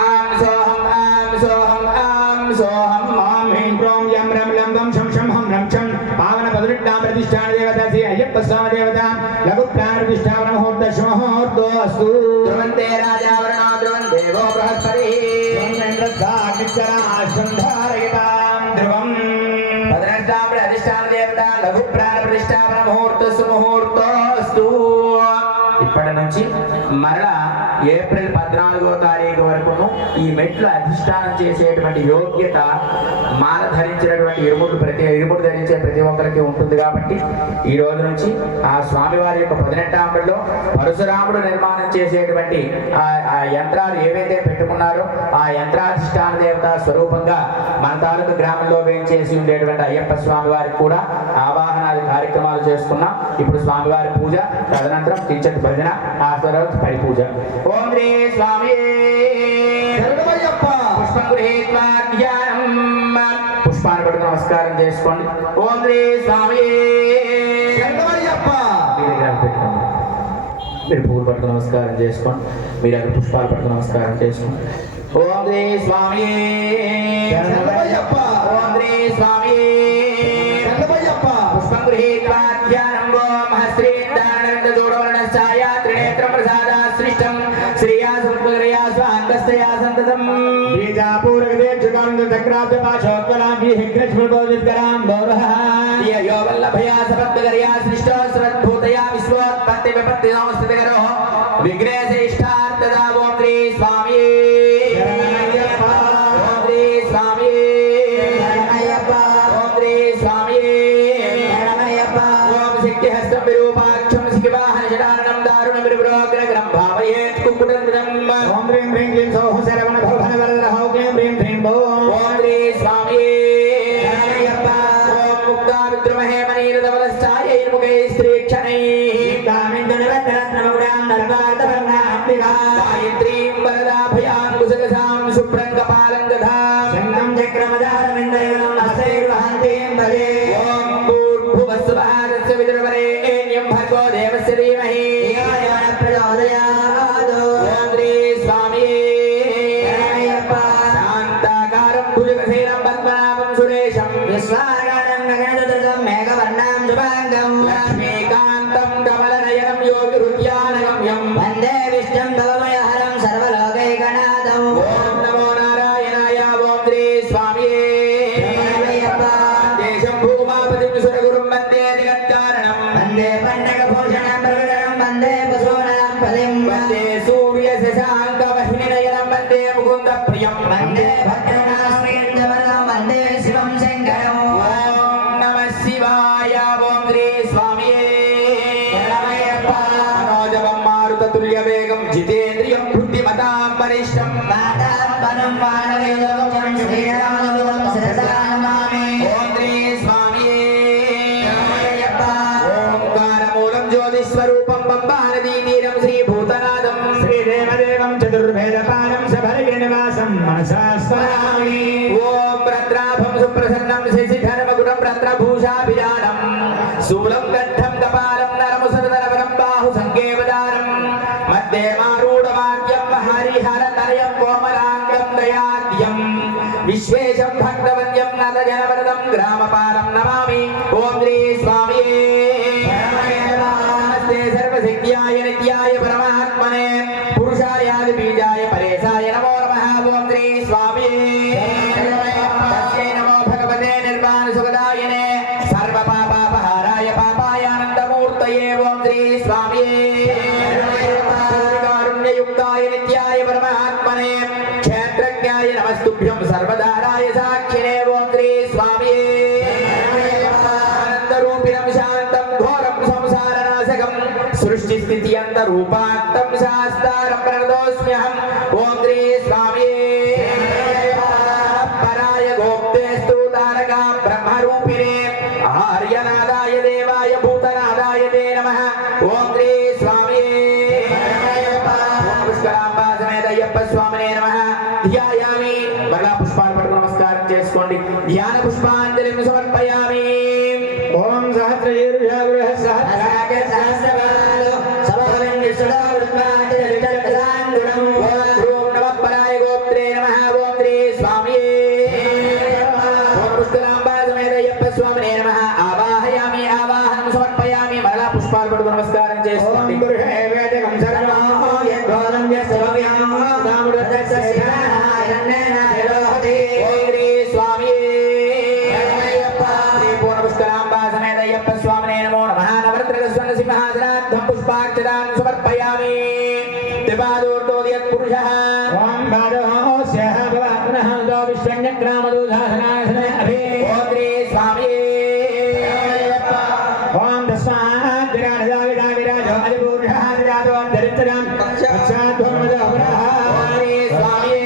ఆం సోహం ఆం సోహం ఆం సోహం ఓం హ్రీం క్రోం యం రం లం వం శం శం హం రం చం పావన పదురిట్టాం ప్రతిష్టాన దేవత శ్రీ అయ్యప్ప స్వామి దేవత లఘు ప్రాణ ప్రతిష్టాపన ముహూర్త శుభముహూర్తో అస్తు. ధ్రువంతే రాజా వరుణో ధ్రువం దేవో బృహస్పతి ధ్రువం పదనష్టాపడి అధిష్టాన దేవత లఘు ప్రాణ ప్రతిష్టాపన ముహూర్త సుముహూర్తోస్తు. ఇప్పటి నుంచి మరలా ఏప్రిల్ 14వ తారీఖు వరకును ఈ మెట్లు అధిష్టానం చేసేటువంటి యోగ్యత మాల ధరించినటువంటి ఇరుముడు ధరించే ప్రతి ఒక్కరికి ఉంటుంది కాబట్టి ఈ రోజు నుంచి ఆ స్వామివారి యొక్క 18 పరశురాముడు నిర్మాణం చేసేటువంటి ఆ యంత్రాలు ఏవైతే పెట్టుకున్నారో ఆ యంత్రాధిష్టాన దేవత స్వరూపంగా మన తాలూకు గ్రామంలో వేయించేసి ఉండేటువంటి అయ్యప్ప స్వామి వారికి కూడా ఆవాహనాది కార్యక్రమాలు చేసుకున్నాం. ఇప్పుడు స్వామివారి పూజ, తదనంతరం కించటి భజన, ఆ తర్వాత పడి పూజ. ఓం శ్రీ స్వామి పుష్పం గృహీత్వా ధ్యానం. పుష్పాన్ని పట్టుకు నమస్కారం చేసుకోండి. ఓం శ్రీ స్వామి మీ దగ్గర పెట్టుకోండి. మీరు పువ్వులు పట్టుకు నమస్కారం చేసుకోండి. మీరు అక్కడ పుష్పాలు పట్టుకు నమస్కారం చేసుకోండి. ఓం శ్రీ స్వామి ఓం శ్రీ స్వామి పుష్పం గృహీత్వా ధ్యానం. మహశ్రీ దూడవర్ణశ్చాయ త్రినేత్రం ప్రసాద సృష్టం శ్రియా సంపదయా స్వాంగస్తయా సంతతం. బీజాపూర్వదే జుగాంగ చక్రాబ్ద పాశోత్వలాభి హిగ్రజ్మబోధికరాం బౌరః యో వల్లభయా సపద్గర్యా సృష్టో సద్భూతయా విశ్వోత్పత్తి విపత్తి నమస్తకరో విఘ్నేశేష్టార్థదా. ఓం శ్రీ స్వామి ఓం శ్రీ స్వామి ఓం శ్రీ స్వామి ఓం శక్తిహస్తం విరూపాక్షం శివాహన శడారణం దారుణం విరుగ్రహం భావయేత్ కుక్కుటం. ఓం హ్రీం హ్రీం క్లీం సౌః శరవణ భవన వరద హౌ క్లీం హ్రీం హ్రీం భౌ. ఓం శ్రీ స్వామి ఓం ముక్తా విద్రుమహే మనీరదవలశ్చాయ ఇర్ముఖై స్త్రీక్షణైః గాయత్రీం వరదాభయాం కుశలసాం శుభ్రం కపాలం దధాం. ఓం భూర్భువస్సువః తస్య విదుర్వరేణ్యం భర్గో దేవస్య ధీమహి. ఓం శ్రీ స్వామి శాంతాకారం భుజగశైలం పద్మనాభం సురేశం లక్ష్మీకాంతం కమలనయనం యోగిహృద్యానగమ్యం. ఓం నమో నారాయణాయ. ఓం శ్రీ స్వామి దేశం భూమాపతిం సురగురుం వందే జగత్కారణం. వందే సూర్య శశాంక వహ్ని నయనం. వందే ముకుంద ప్రియం. ఓం నమః శివాయ. ఓం శ్రీ స్వామి మనోజవం మారుతతుల్య వేగం జితేంద్రియం బుద్ధిమతాం వరిష్టం. ఓం శ్రీ స్వామి ఓంకారమూలం జ్యోతిస్వరూపం పంబానదీ తీరం శ్రీభూతనాథం శ్రీదేవదేవం చతుర్వేదపాలం సభర్గనివాసం మనసా స్మరామి. ఓం భద్రాభం సుప్రసన్నం శశిధర్మగుణం రత్నభూషాభిజానం శూలం గడ్డం కపాలం నరముసరదరవరం బాహు సంకేవదారం మధ్య మారూఢవాద్యం హరిహర తరయం కోమలాంగం దయాద్యం విశ్వేశం భక్తవద్యం నతజనవరదం గ్రామపాలం నమామి. ఓం శ్రీ స్వామి నమస్తే సర్వశక్త్యాయ నిత్యాయ పరమాత్మనే పురుషాయాది బీజాయ పరేశాయ నమో నమః. ఓం శ్రీ స్వామి తస్యై నమో భగవతే నిర్వాణ సుఖదాయనే సర్వపాపాపహారాయ పాపాయానందమూర్తయే. ఓం శ్రీ స్వామి కారుణ్యయుక్తాయ నిత్యాయ పరమాత్మనే క్షేత్రజ్ఞాయ నమస్తుభ్యం సర్వదారాయ సాక్షినే. ఓం శ్రీ స్వామి ఆనందరూపిణం శాంతం ఘోరం సంసారనాశకం సృష్టి స్థితి అంతరూపాంతం శాస్తారం ప్రణతోస్మ్యహం. ఓం శ్రీ స్వామి పరాయ గోప్తేస్తు తారకా బ్రహ్మరూపిణే ఆర్యనాదాయ దేవాయ భూతనాదాయ తే నమః. ఓం శ్రీ స్వామి పుష్కరాంబా సమేత అయ్యప్ప స్వామినే నమః. ధ్యాయామి. మరలా పుష్పాలు పట్టుకు నమస్కారం చేసుకోండి. ధ్యాన పుష్పాంజలిం సమర్పయామి. ఓం సహస్రశీర్ష ఓం నమః పరాయ గోప్త్రే నమః. ఓం శ్రీ స్వామి ఓం పుష్కరాంబా సమేత అయ్యప్ప స్వామినే నమః. ఆవాహయామి. ఆవాహనం సమర్పయామి. మరలా పుష్పాలు పట్టుకు నమస్కారం చేసుకోండి. ఓం శ్రీ స్వామి శ్రీ పూర్ణపుష్కరాంబా సమేత అయ్యప్ప స్వామినే నమో నమః. నవరత్న సింహాసనార్థం పుష్పాక్షరాన్ని సమర్పయామి. త్రిపాదోర్ధో प्रभातोऽस्यः भवत्नः दो विश्वन्यग्रामदूधासनासने अभि ఓం శ్రీ స్వామి ओम तस्मात् विराजो अधिपूरुषः विराजो दरिद्रं पश्चाद्वमदोपरः ఓం శ్రీ స్వామి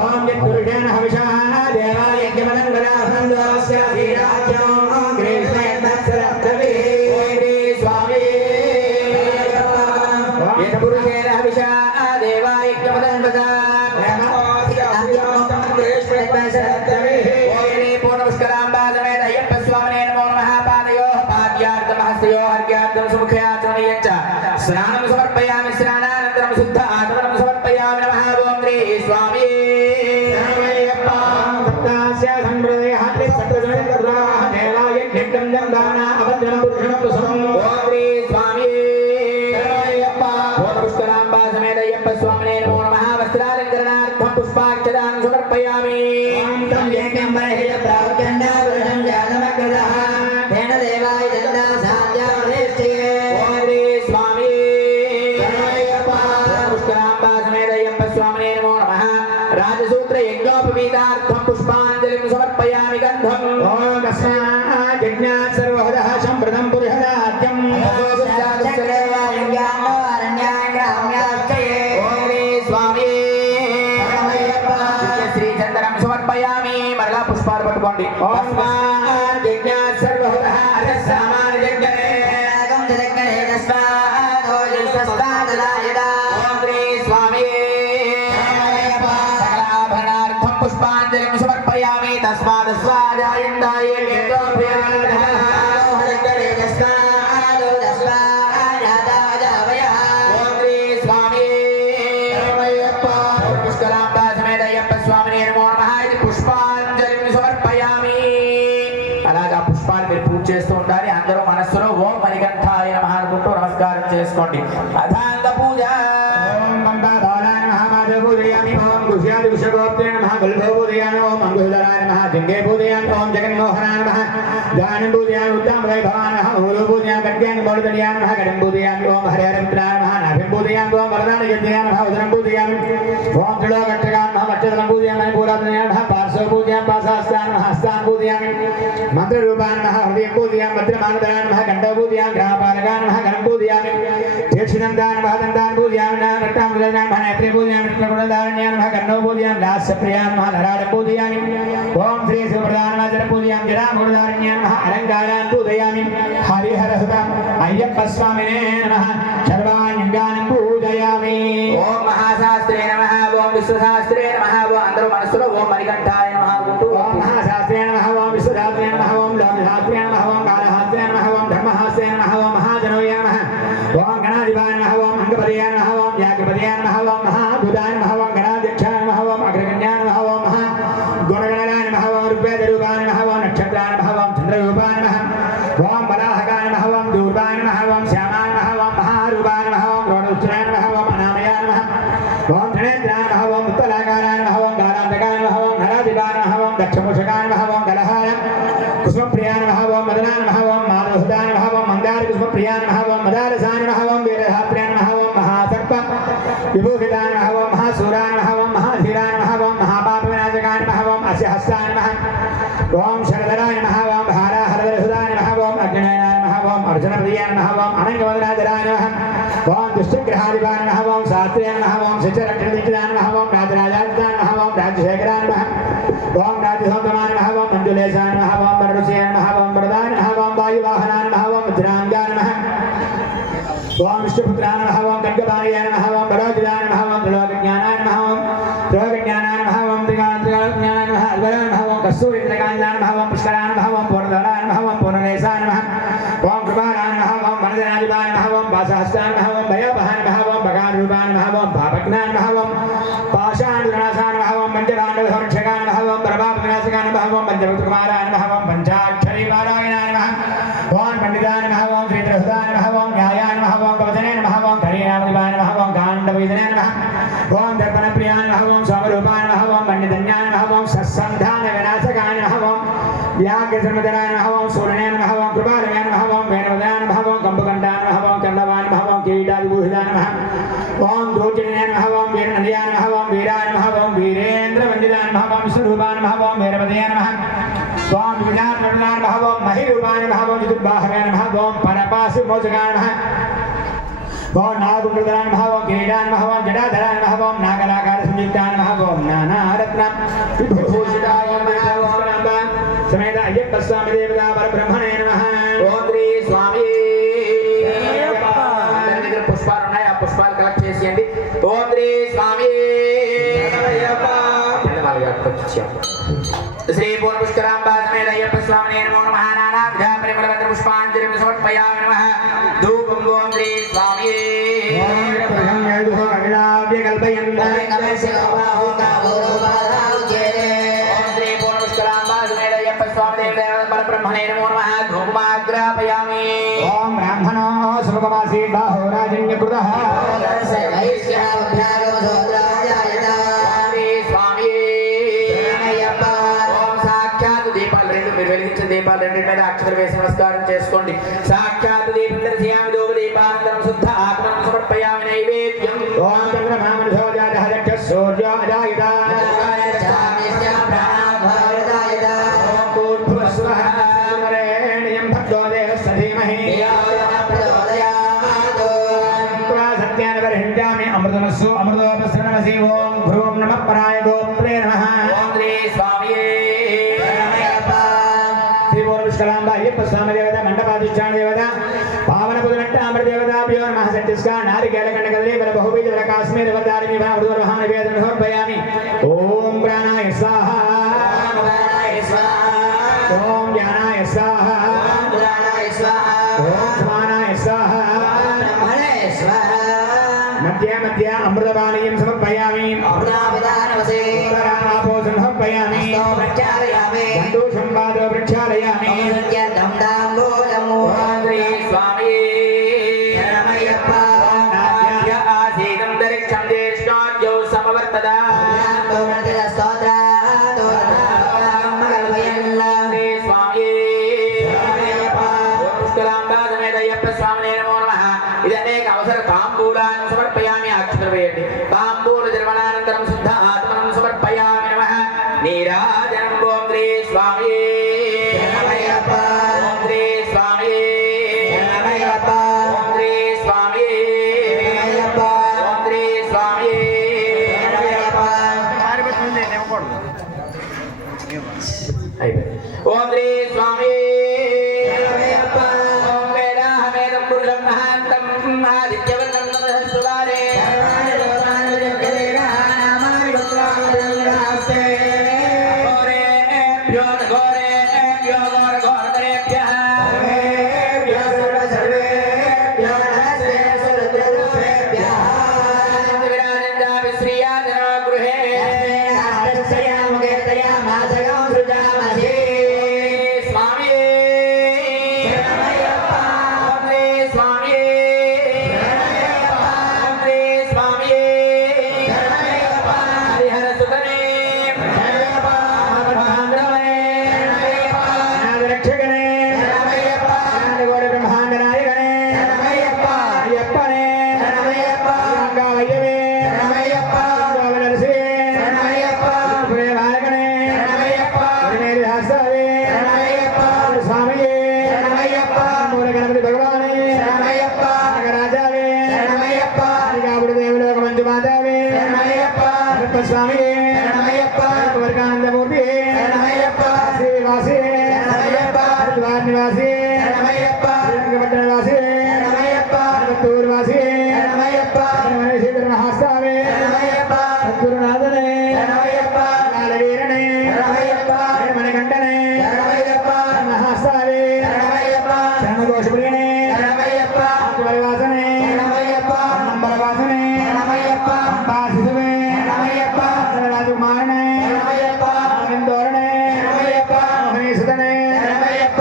ओम यत्पुरुषेण हविषः देवायज्ञमनङ्गलाभन्दोऽस्य वीराज्यं कृष्णेन्द्रसरत्तवे ఓం శ్రీ స్వామి యత్పురుషేణ హవిషా దేవాయజ్ఞమదంగదా పూర్ణపుష్కరాంబాదమేత అయ్యప్ప స్వామినే నమో నమః పాదయోః పాద్యార్థం హస్తయోః అర్ఘ్యార్థం సుముఖ్యాచమనీయం చ స్నానం సమర్పయామి స్నానానంతరం శుద్ధ ఆచమనం సమర్పయామి నమః ఓం శ్రీ స్వామి सप्तास्य संप्रदयः त्रिसप्तजनकर्ताः देवायज्ञं जन्दाना अवन्द्रं पुरुषं प्रसवम् ఓం శ్రీ స్వామి పూర్ణపుష్కరాంబాదమేత అయ్యప్ప స్వామినే నమో నమః వస్త్రాలంకరణార్థం పుష్పాక్షదానం సమర్పయామి तं यज्ञं वैहित प्रावचण्डा पुरुषं जातमकृतः तेन देवाय दन्दा साध्यावधिष्ठे ఓం శ్రీ స్వామి పుష్కరాంబాసమేత అయ్యప్ప స్వామినే నమో నమః రాజసూత్ర యజ్ఞోపవీతార్థం పుష్పాంజలిం సమర్పయామి గంధం ॐ तस्मात् यज्ञात् सर्वहदः सम्प्रदं पुरुषदाद्यं ఓం శ్రీ స్వామి శ్రీచందనం సమర్పయామి మరలా పుష్పాలు పట్టుకోండి ॐ यज्ञात् सर्वहदः अरसामानयज्ञने ఓం శ్రీ స్వామి సకలాభరణార్థం పుష్పాంజలిం సమర్పయామి తస్మాత్ స్వాదాయందాయ ఓం శ్రీ స్వామి పుష్కరాంబాసమేత అయ్యప్ప స్వామినే నమో నమః ఇది పుష్పాంజలిం సమర్పయామి. అలాగా పుష్పాలు మీరు పూజ చేస్తూ ఉండాలి. అందరూ మనస్సులో ఓం మణికంఠాయ నమః అనుకుంటూ నమస్కారం చేసుకోండి. అథాంగ పూజ ॐ गम्बाधाराय नमः माधवपूजयामि ॐ कुश्यादिविषगोप्त्रे नमः गल्भपूजयामि ॐ अङ्गुधराय नमः जङ्गे पूजयामि ॐ जगन्मोहनाय नमः दानं पूजयामि उत्तमवैभवाय नमः मूलं पूजयामि गद्यानि मोडदर्याय नमः गडं पूजयामि ॐ हरिहरपुत्राय नमः नाभिं पूजयामि ॐ वरदानयज्ञाय नमः उदरं पूजयामि ॐ त्रिलोकट्टकाय नमः वट्टदलं पूजयामि पूराधनाय नमः पार्श्व पूजयामि पाशास्ताय नमः हस्तान् पूजयामि मन्त्ररूपाय नमः हृदयं पूजयामि मन्त्रमानदाय नमः कण्ठं पूजयामि ग्रहपालकाय नमः गणं पूजयामि दीक्षितन्ताय नमः दन्तान् पूजयामि नट्टां पूजयामि नेत्रे पूजयामि कृष्णगुणधारण्याय नमः कर्णौ पूजयामि लास्यप्रियाय नमः नराडं पूजयामि ॐ श्री शिवप्रदाय नमः जलं पूजयामि जरामगुणधारण्याय नमः अलङ्कारान् पूजयामि हरिहरसुतम् अय्यप्पस्वामिने नमः सर्वाण्यङ्गानि पूजयामि ఓం మహాశాస్త్రే నమః ఓం విశ్వశాస్త్రే నమః ఓం అందరూ మనస్సులో ఓం మణికంఠాయ నమః అనుకుంటూ ॐ महाशास्त्रे नमः ॐ विश्वशास्त्रे नमः ॐ लोकशास्त्रे नमः ॐ कालशास्त्रे नमः ॐ धर्मशास्त्रे नमः ॐ महाजनोय नमः ॐ गणाधिपाय नमः ॐ अङ्गपदये नमः ॐ व्याघ्रपदये नमः ॐ महाभूताय नमः ॐ गणाध्यक्षाय नमः ॐ अग्रगण्याय नमः ॐ महागुणगणनाय नमः ॐ ऋग्वेदरूपाय नमः ॐ नक्षत्राय नमः ॐ चन्द्ररूपाय नमः ॐ वराहकाय नमः ॐ दूर्वाय नमः ॐ श्यामाय नमः ॐ महारूपाय नमः ॐ क्रोधोच्चराय नमः ॐ अनामयाय नमः ॐ धनेन्द्राय नमः ॐ उत्तराकाराय नमः ॐ कालान्तकाय नमः ॐ नराधिपाय नमः ॐ दक्षमुषकाय नमः ॐ कलहाय कुसुमप्रियाय नमः ॐ मदनाय नमः ॐ माधवसुताय नमः ॐ मन्दारकुसुमप्रियाय नमः ॐ मदालसाय नमः ॐ वीरधात्र्याय नमः ॐ महासर्प विभूषिताय नमः ॐ महासूराय नमः ॐ महाधीराय नमः ॐ महापापविनाशकाय नमः ॐ अस्य हस्ताय नमः ॐ शरधराय नमः ॐ भाराहरवरसुताय नमः ॐ अग्नयनाय नमः ॐ अर्जुनप्रियाय नमः ॐ अनङ्गवदनाधराय नमः ॐ दुष्टग्रहाधिपाय नमः ॐ शास्त्र्याय नमः ॐ शिचरक्षणदीक्षिताय नमः ॐ राजराजाधिताय नमः ॐ राजशेखराय नमः ॐ राजसौतमाय नमः ॐ मञ्जुलेशाय नमः ॐ वररुचयाय नमः ॐ वरदाय नमः ॐ वायुवाहनाय नमः ॐ मुद्राङ्गाय नमः ॐ विष्णुपुत्राय नमः ॐ खड्गपाणियाय नमः ॐ बलोजिताय नमः ॐ त्रिलोकज्ञानाय नमः ॐ त्रिलोकज्ञानाय नमः ॐ त्रिकालज्ञानाय नमः अल्बराय नमः ॐ कस्तूरित्रकाञ्जाय नमः ॐ पुष्कराय नमः ॐ पूर्णधराय नमः ॐ पूर्णलेशाय नमः ॐ कृपालाय नमः ॐ वरदनाधिपाय नमः ॐ वासहस्ताय नमः ॐ भयोपहाय नमः ॐ भगारूपाय नमः ॐ पापज्ञाय नमः ॐ पाषाणविनाशाय नमः ॐ पञ्चपाण्डवसंरक्षकाय नमः ॐ प्रभावविनाशकाय नमः ॐ पञ्चपुत्रकुमाराय नमः ॐ पञ्चाक्षरीपारायणाय नमः ॐ पंडिताय नमः ॐ श्रीधरसुताय नमः ॐ न्यायाय नमः ॐ कवचने नमः ॐ करीनामदिपाय नमः ॐ काण्डवैदने नमः ॐ दर्पणप्रियाय नमः ॐ सोमरूपाय नमः ॐ पंडितन्याय नमः ॐ सत्सन्धानविनाशकाय नमः ॐ व्याघ्रसर्वधराय नमः ॐ सूर्यने नमः ॐ कृपालवे नमः ॐ वेणवदाय नमः ॐ कम्बकण्ठाय नमः ॐ कण्डवाय नमः ॐ किरीटादिभूषिताय नमः ॐ द्रोचिने नमः ॐ वीरनदियाय नमः नमः ओम विश्वरूपाय नमः ओम भैरवते नमः ओम विज्ञानरूपाय नमः ओम महिरूपाय नमः ओम चतुर्बाहवे नमः ओम परपासुमोचकाय नमः ओम नागुंडधराय नमः ओम किरीटाय नमः ओम जटाधराय नमः ओम नागराकार संयुक्ताय नमः ओम नानारत्न विभूषिताय नमः ओम समेत अय्यप्प स्वामी देवता परब्रह्मणे नमः ఓం శ్రీ స్వామి అందరి దగ్గర పుష్పాలు ఉన్నాయి ఆ పుష్పాలు కలెక్ట్ చేసేయండి ఓం శ్రీ స్వామి శ్రీ పూర్ణపుష్కరాంబాసమేత అయ్యప్ప స్వామినే నమో నమః నానావిధ పరిమళపత్ర పుష్పాంజలిం సమర్పయామి నమః ధూపం ఓం శ్రీ స్వామి ब्रह्मणे नमो नमः धूपमाग्रापयामि ओम ब्राह्मणो सुमुखमासी बाहो राजन्यकृतः स्वामी ओम साक्षात् दीपाలు రెండు మీరు వెలిగించిన దీపాలు రెండు మీద అక్షర వేసి నమస్కారం చేసుకోండి సాక్షాత్ దీపం దర్శయామి ధూప దీపానంతరం శుద్ధ ఆత్మనం సమర్పయామి నైవేద్యం ओम चंद्रमामनसोजातः दक्ष सूर्योदयायत अमृतमस्सु अमृतोपस्रणमसि ओम भ्रूं नमः पराय गोत्रे नमः ओम श्री स्वामी श्री पूर्णपुष्करांबा अय्यप्प स्वामी देवता मंडपाधिष्ठान देवता पावन पुदनट्ट अमृत देवताभ्यो नमः सत्यस्का नारिकेलकण्डकदली बलबहुबीज वरकास्मेर वरदारिणी भावृदोर्वहान वेदन समर्पयामि ओम प्राणाय स्वाहा ओम ज्ञानाय स्वाहा ओम समानाय स्वाहा मध्य मध्य अमृतपानीयं समर्पयामि अमृताविधानवसे उत्तरापो समर्पयामि प्रक्षालयामि गण्डूषं पादो प्रक्षालयामि दं दां लोलमो श्री स्वामी शरणमय्यप्प नाट्य आसीदं दरिक्षं ज्येष्ठाद्यौ समवर्तदा स्तोत्र श्री स्वामी शरणमय्यप्प पुष्करांबा समेत अय्यप्प स्वामिने नमो नमः इदनेक अवसर तांबूलान् समर्पयामि अक्षर वेयंడి तांबूल निर्मलानन्तरं शुद्ध आत्मनं समर्पयामि नमः नीराजनं ओम श्री स्वामी शरणमय्यप्प ओम श्री स्वामी शरणमय्यप्प ओम श्री स्वामी शरणमय्यप्प ओम श्री स्वामी शरणमय्यप्प ओम श्री स्वामी शरणमय्यप्प ओम वेदाहमेदं पुरुषं महान्तं आदित्यवर्णं नमः सुवारे स्वामी शरणमय्यप्प वर्गानंदमूर्ति शरणमय्यप्प श्रीवासी शरणमय्यप्प द्वार निवासी शरणमय्यप्प रंगपट्टण निवासी शरणमय्यप्प तूर्वासी शरणमय्यप्प श्रीधर महास्वामी शरणमय्यप्प गुरुनाथने शरणमय्यप्प कालवीरने शरणमय्यप्प मणिकंठने शरणमय्यप्प महास्वामी शरणमय्यप्प शरणघोषप्रियने शरणमय्यप्प वरवासने शरणमय्यप्प अंबरवासने शरणमय्यप्प अंबासिसुवे राजकुमारने शरणमय्यप्प इंदोरने शरणमय्यप्प महेशने शरणमय्यप्प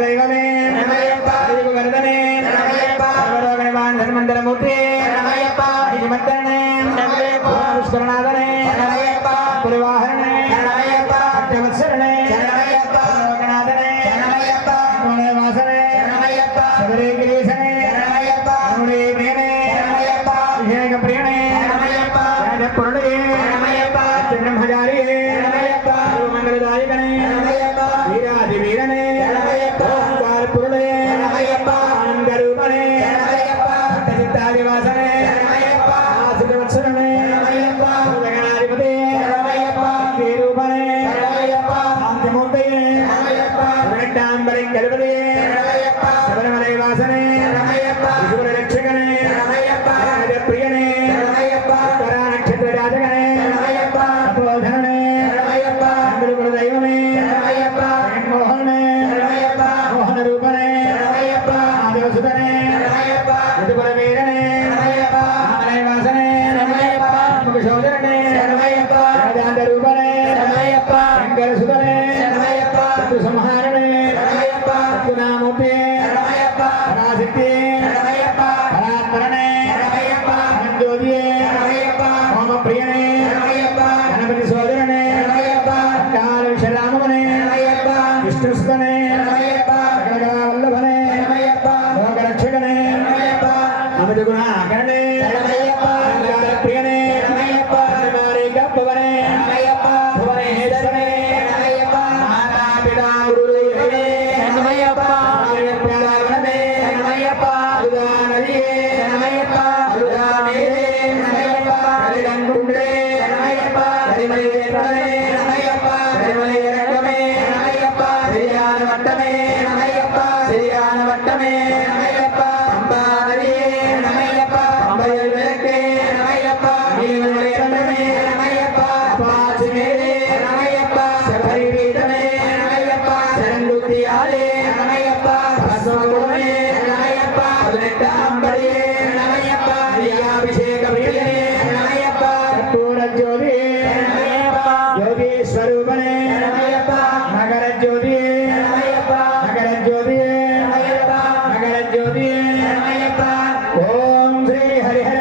दैवमे शरणमय्यप्प वर्धने शरणमय्यप्प सर्वलोकनिवान धर्मंतरमूर्ति शरणमय्यप्प हिमत्तने शरणमय्यप्प पुष्करनाथने शरणमय्यप्प परिवाहरणे शरणमय्यप्प अष्टवत्सरणे शरणमय्यप्प लोकनाथने शरणमय्यप्प वासने शरणमय्यप्प शबरिगिरीशने शरणमय्यप्प मुनिप्रियने शरणमय्यप्प विषयकप्रियने शरणमय्यप्प राजपुरणे ब्रह्मचारी శరణే శరణమయ్యప్ప వేదాంత రూపనే శరణమయ్యప్ప శంకర సుతనే శరణమయ్యప్ప శత్రు సంహారణే శరణమయ్యప్ప సత్యనామూర్తే శరణమయ్యప్ప పరాశక్తి శరణమయ్యప్ప పరాత్మరణే శరణమయ్యప్ప జ్యోతియే శరణమయ్యప్ప హోమప్రియనే శరణమయ్యప్ప గణపతి సోదరనే శరణమయ్యప్ప కాల విశ్వరామనే శరణమయ్యప్ప విష్ణుసుతనే శరణమయ్యప్ప వల్లభనే శరణమయ్యప్ప లోకరక్షకనే శరణమయ్యప్ప అమిత గుణాకరణే శరణమయ్యప్ప ప్రియనే శరణమయ్యప్ప మారే గప్పవనే శరణమయ్యప్ప భువనేశ్వరనే శరణమయ్యప్ప మాతా పితా గురుదేవనే శరణమయ్యప్ప శరణమయ్యప్ప శరణమయ్యప్ప అరుదానదియే శరణమయ్యప్ప అరుదానేరే శరణమయ్యప్ప కలిగంగుండే శరణమయ్యప్ప కలిమలేపనే శరణమయ్యప్ప కలిమలేరకమే శరణమయ్యప్ప శ్రీయాన వట్టమే శరణమయ్యప్ప శ్రీయాన వట్టమే శరణమయ్యప్ప అంబానదియే శరణమయ్యప్ప అంబయల్ వెలకే శరణమయ్యప్ప నీలమలేరకమే శరణమయ్యప్ప పాచిమేరే శరణమయ్యప్ప శబరిపీఠమే శరణమయ్యప్ప శరణుతియాలే శరణమయ్యప్ప భస్మకోమే శరణమయ్యప్ప పదునెట్ట అంబడియే శరణమయ్యప్ప ప్రియాభిషేక ప్రియనే శరణమయ్యప్ప కర్పూర జ్యోతి శరణమయ్యప్ప జ్యోతి స్వరూపనే శరణమయ్యప్ప నగర జ్యోతి శరణమయ్యప్ప నగర జ్యోతి శరణమయ్యప్ప నగర జ్యోతి శరణమయ్యప్ప ఓం శ్రీ హరిహర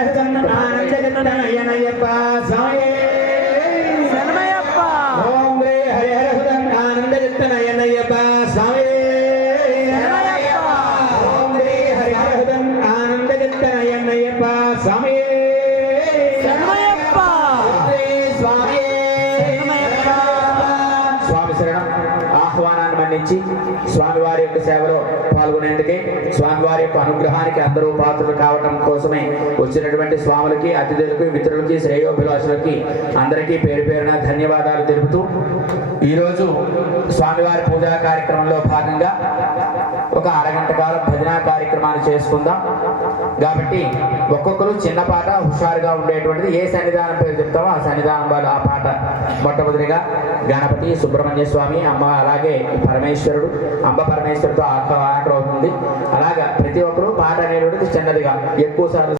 ఆనందయనయ్యప్ప స్వామి శరణమయ్యప్ప ఓం శ్రీ హరిహర ఆనందయనయ్యప్ప స్వామి ఓం శ్రీ హరిహర ఆనందయనయ్యప్ప స్వామి శరణమయ్యప్ప శ్రీ స్వామి స్వామి శరణం ఆహ్వానాన్ని మన్నించి స్వామివారి యొక్క సేవలో పాల్గొనేందుకే స్వామివారి యొక్క అనుగ్రహానికి అందరూ పాత్రలు కావటం కోసమే వచ్చినటువంటి స్వాములకి అతిథులకి మిత్రులకి శ్రేయోభిలాషులకి అందరికీ పేరు పేరున ధన్యవాదాలు తెలుపుతూ ఈరోజు స్వామివారి పూజా కార్యక్రమంలో భాగంగా ఒక అరగంట కాలం భజనా కార్యక్రమాన్ని చేసుకుందాం కాబట్టి ఒక్కొక్కరు చిన్న పాట హుషారుగా ఉండేటువంటిది ఏ సన్నిధానం పేరు చెప్తామో ఆ సన్నిధానం వాళ్ళు ఆ పాట మొట్టమొదటిగా గణపతి సుబ్రహ్మణ్య స్వామి అమ్మ అలాగే పరమేశ్వరుడు అంబ పరమేశ్వరుడితో ఆకలి అవుతుంది అలాగా ప్రతి ఒక్కరూ పాట అనేటువంటిది చిన్నదిగా ఎక్కువ సార్లు